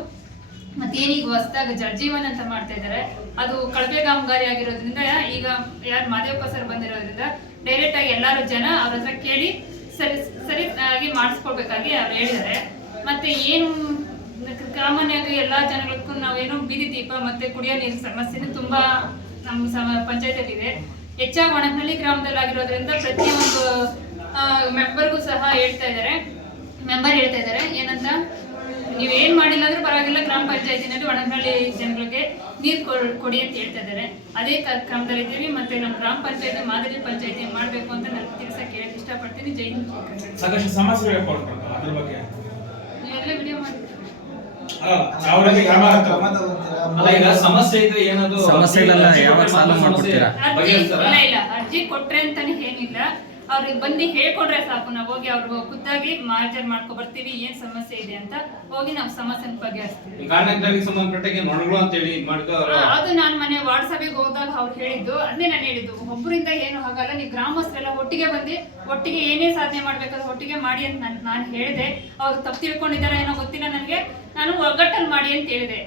ಮತ್ತೆ ಈಗ ಹೊಸದಾಗ ಜಲಜೀವನ್ ಅಂತ ಮಾಡ್ತಾ ಇದ್ದಾರೆ ಅದು ಕಳಪೆ ಕಾಮಗಾರಿ ಆಗಿರೋದ್ರಿಂದ, ಈಗ ಯಾರು ಮಾದೇವಪ್ಪ ಸರ್ ಬಂದಿರೋದ್ರಿಂದ ಡೈರೆಕ್ಟ್ ಆಗಿ ಎಲ್ಲಾರು ಜನ ಅವ್ರ ಹತ್ರ ಕೇಳಿ ಸರಿ ಸರಿ, ಆಗಿ ಮಾಡಿಸ್ಕೊಳ್ಬೇಕಾಗಿ ಅವ್ರು ಹೇಳಿದ್ದಾರೆ ಮತ್ತೆ ಏನು ಸಾಮಾನ್ಯವಾಗಿ ಎಲ್ಲಾ ಜನಗಳಿಗೂ ನಾವೇನು ಬೀದಿ ದೀಪ ಮತ್ತೆ ಕುಡಿಯೋ ನೀರಿನ ಸಮಸ್ಯೆನೂ ತುಂಬಾ ನಮ್ಮ ಸಮ ಪಂಚಾಯತಲ್ಲಿ ಇದೆ. ಹೆಚ್ಚಾಗಿ ಒಣಹಳ್ಳಿ ಗ್ರಾಮದಲ್ಲಿ ಆಗಿರೋದ್ರಿಂದ ಪ್ರತಿಯೊಂದು ಮೆಂಬರ್ಗೂ ಸಹ ಹೇಳ್ತಾ ಇದ್ದಾರೆ ಮೆಂಬರ್ ಹೇಳ್ತಾ ಇದ್ದಾರೆ ಏನಂತ? ನೀವೇನ್ ಮಾಡಿಲ್ಲ ಅಂದ್ರೆ ಪರವಾಗಿಲ್ಲ ಗ್ರಾಮ ಪಂಚಾಯತಿನಲ್ಲಿ ಒಣಹಳ್ಳಿ ಜನಗಳಿಗೆ ನೀರು ಕೊಡಿ ಅಂತ ಹೇಳ್ತಾ ಇದ್ದಾರೆ. ಅದೇ ಕ- ಕ್ರಮದಲ್ಲಿ ಇದ್ದೀವಿ ಮತ್ತೆ ನಮ್ಮ ಗ್ರಾಮ ಪಂಚಾಯತಿ ಮಾದರಿ ಪಂಚಾಯತಿ ಮಾಡಬೇಕು ಅಂತ ನಾನು ತಿಳಿಸ ಕೇಳಕ್ಕೆ ಇಷ್ಟಪಡ್ತೀನಿ. ಜೈ ಹಿಂದ್. ಸಾಕಷ್ಟು ಅದ್ರ ಬಗ್ಗೆ. ನೀವೆಲ್ಲ ವಿಡಿಯೋ ಮಾಡಿ. ಈಗ ಸಮಸ್ಯೆ ಇದ್ರೆ ಏನಾದ್ರು ಸಮಸ್ಯೆ ಮಾಡ್ಕೊಡ್ತೀರಾ? ಇಲ್ಲ ಇಲ್ಲ. ಅರ್ಜಿ ಕೊಟ್ರೆ ಅಂತಾನೆ ಏನಿಲ್ಲ. ಅವ್ರಿಗೆ ಬಂದು ಹೇಳ್ಕೊಡ್ರೆ ಸಾಕು. ನಾವು ಹೋಗಿ ಅವ್ರಿಗೆ ಖುದ್ದಾಗಿ ಮಾರ್ಜರ್ ಮಾಡ್ಕೊ ಬರ್ತೀವಿ ಏನ್ ಸಮಸ್ಯೆ ಇದೆ ಅಂತ ಹೋಗಿ ನಾವು ಸಮಸ್ಯೆ ಬಗೆಹರಿಸ್ತೀವಿ. ಸಂಬಂಧಪಟ್ಟಾಗೆ ಅಂತ ಹೇಳಿ ಅದು ನಾನು ಮನೆ ವಾಟ್ಸಪ್ಗೆ ಹೋದಾಗ ಅವ್ರು ಹೇಳಿದ್ದು ಅದನ್ನೇ ನಾನು ಹೇಳಿದ್ದು. ಒಬ್ಬರಿಂದ ಏನು ಆಗಲ್ಲ ನೀವು ಗ್ರಾಮಸ್ಥರೆಲ್ಲ ಒಟ್ಟಿಗೆ ಬಂದು ಒಟ್ಟಿಗೆ ಏನೇ ಸಾಧನೆ ಮಾಡ್ಬೇಕಾದ್ರೆ ಒಟ್ಟಿಗೆ ಮಾಡಿ ಅಂತ ನಾನು ನಾನು ಹೇಳಿದೆ. ಅವ್ರು ತಪ್ಪು ತಿಳ್ಕೊಂಡಿದ್ದಾರೆ ಏನೋ ಗೊತ್ತಿಲ್ಲ ನನಗೆ. ನಾನು ಒಗ್ಗಟ್ಟಲ್ಲಿ ಮಾಡಿ ಅಂತ ಹೇಳಿದೆ.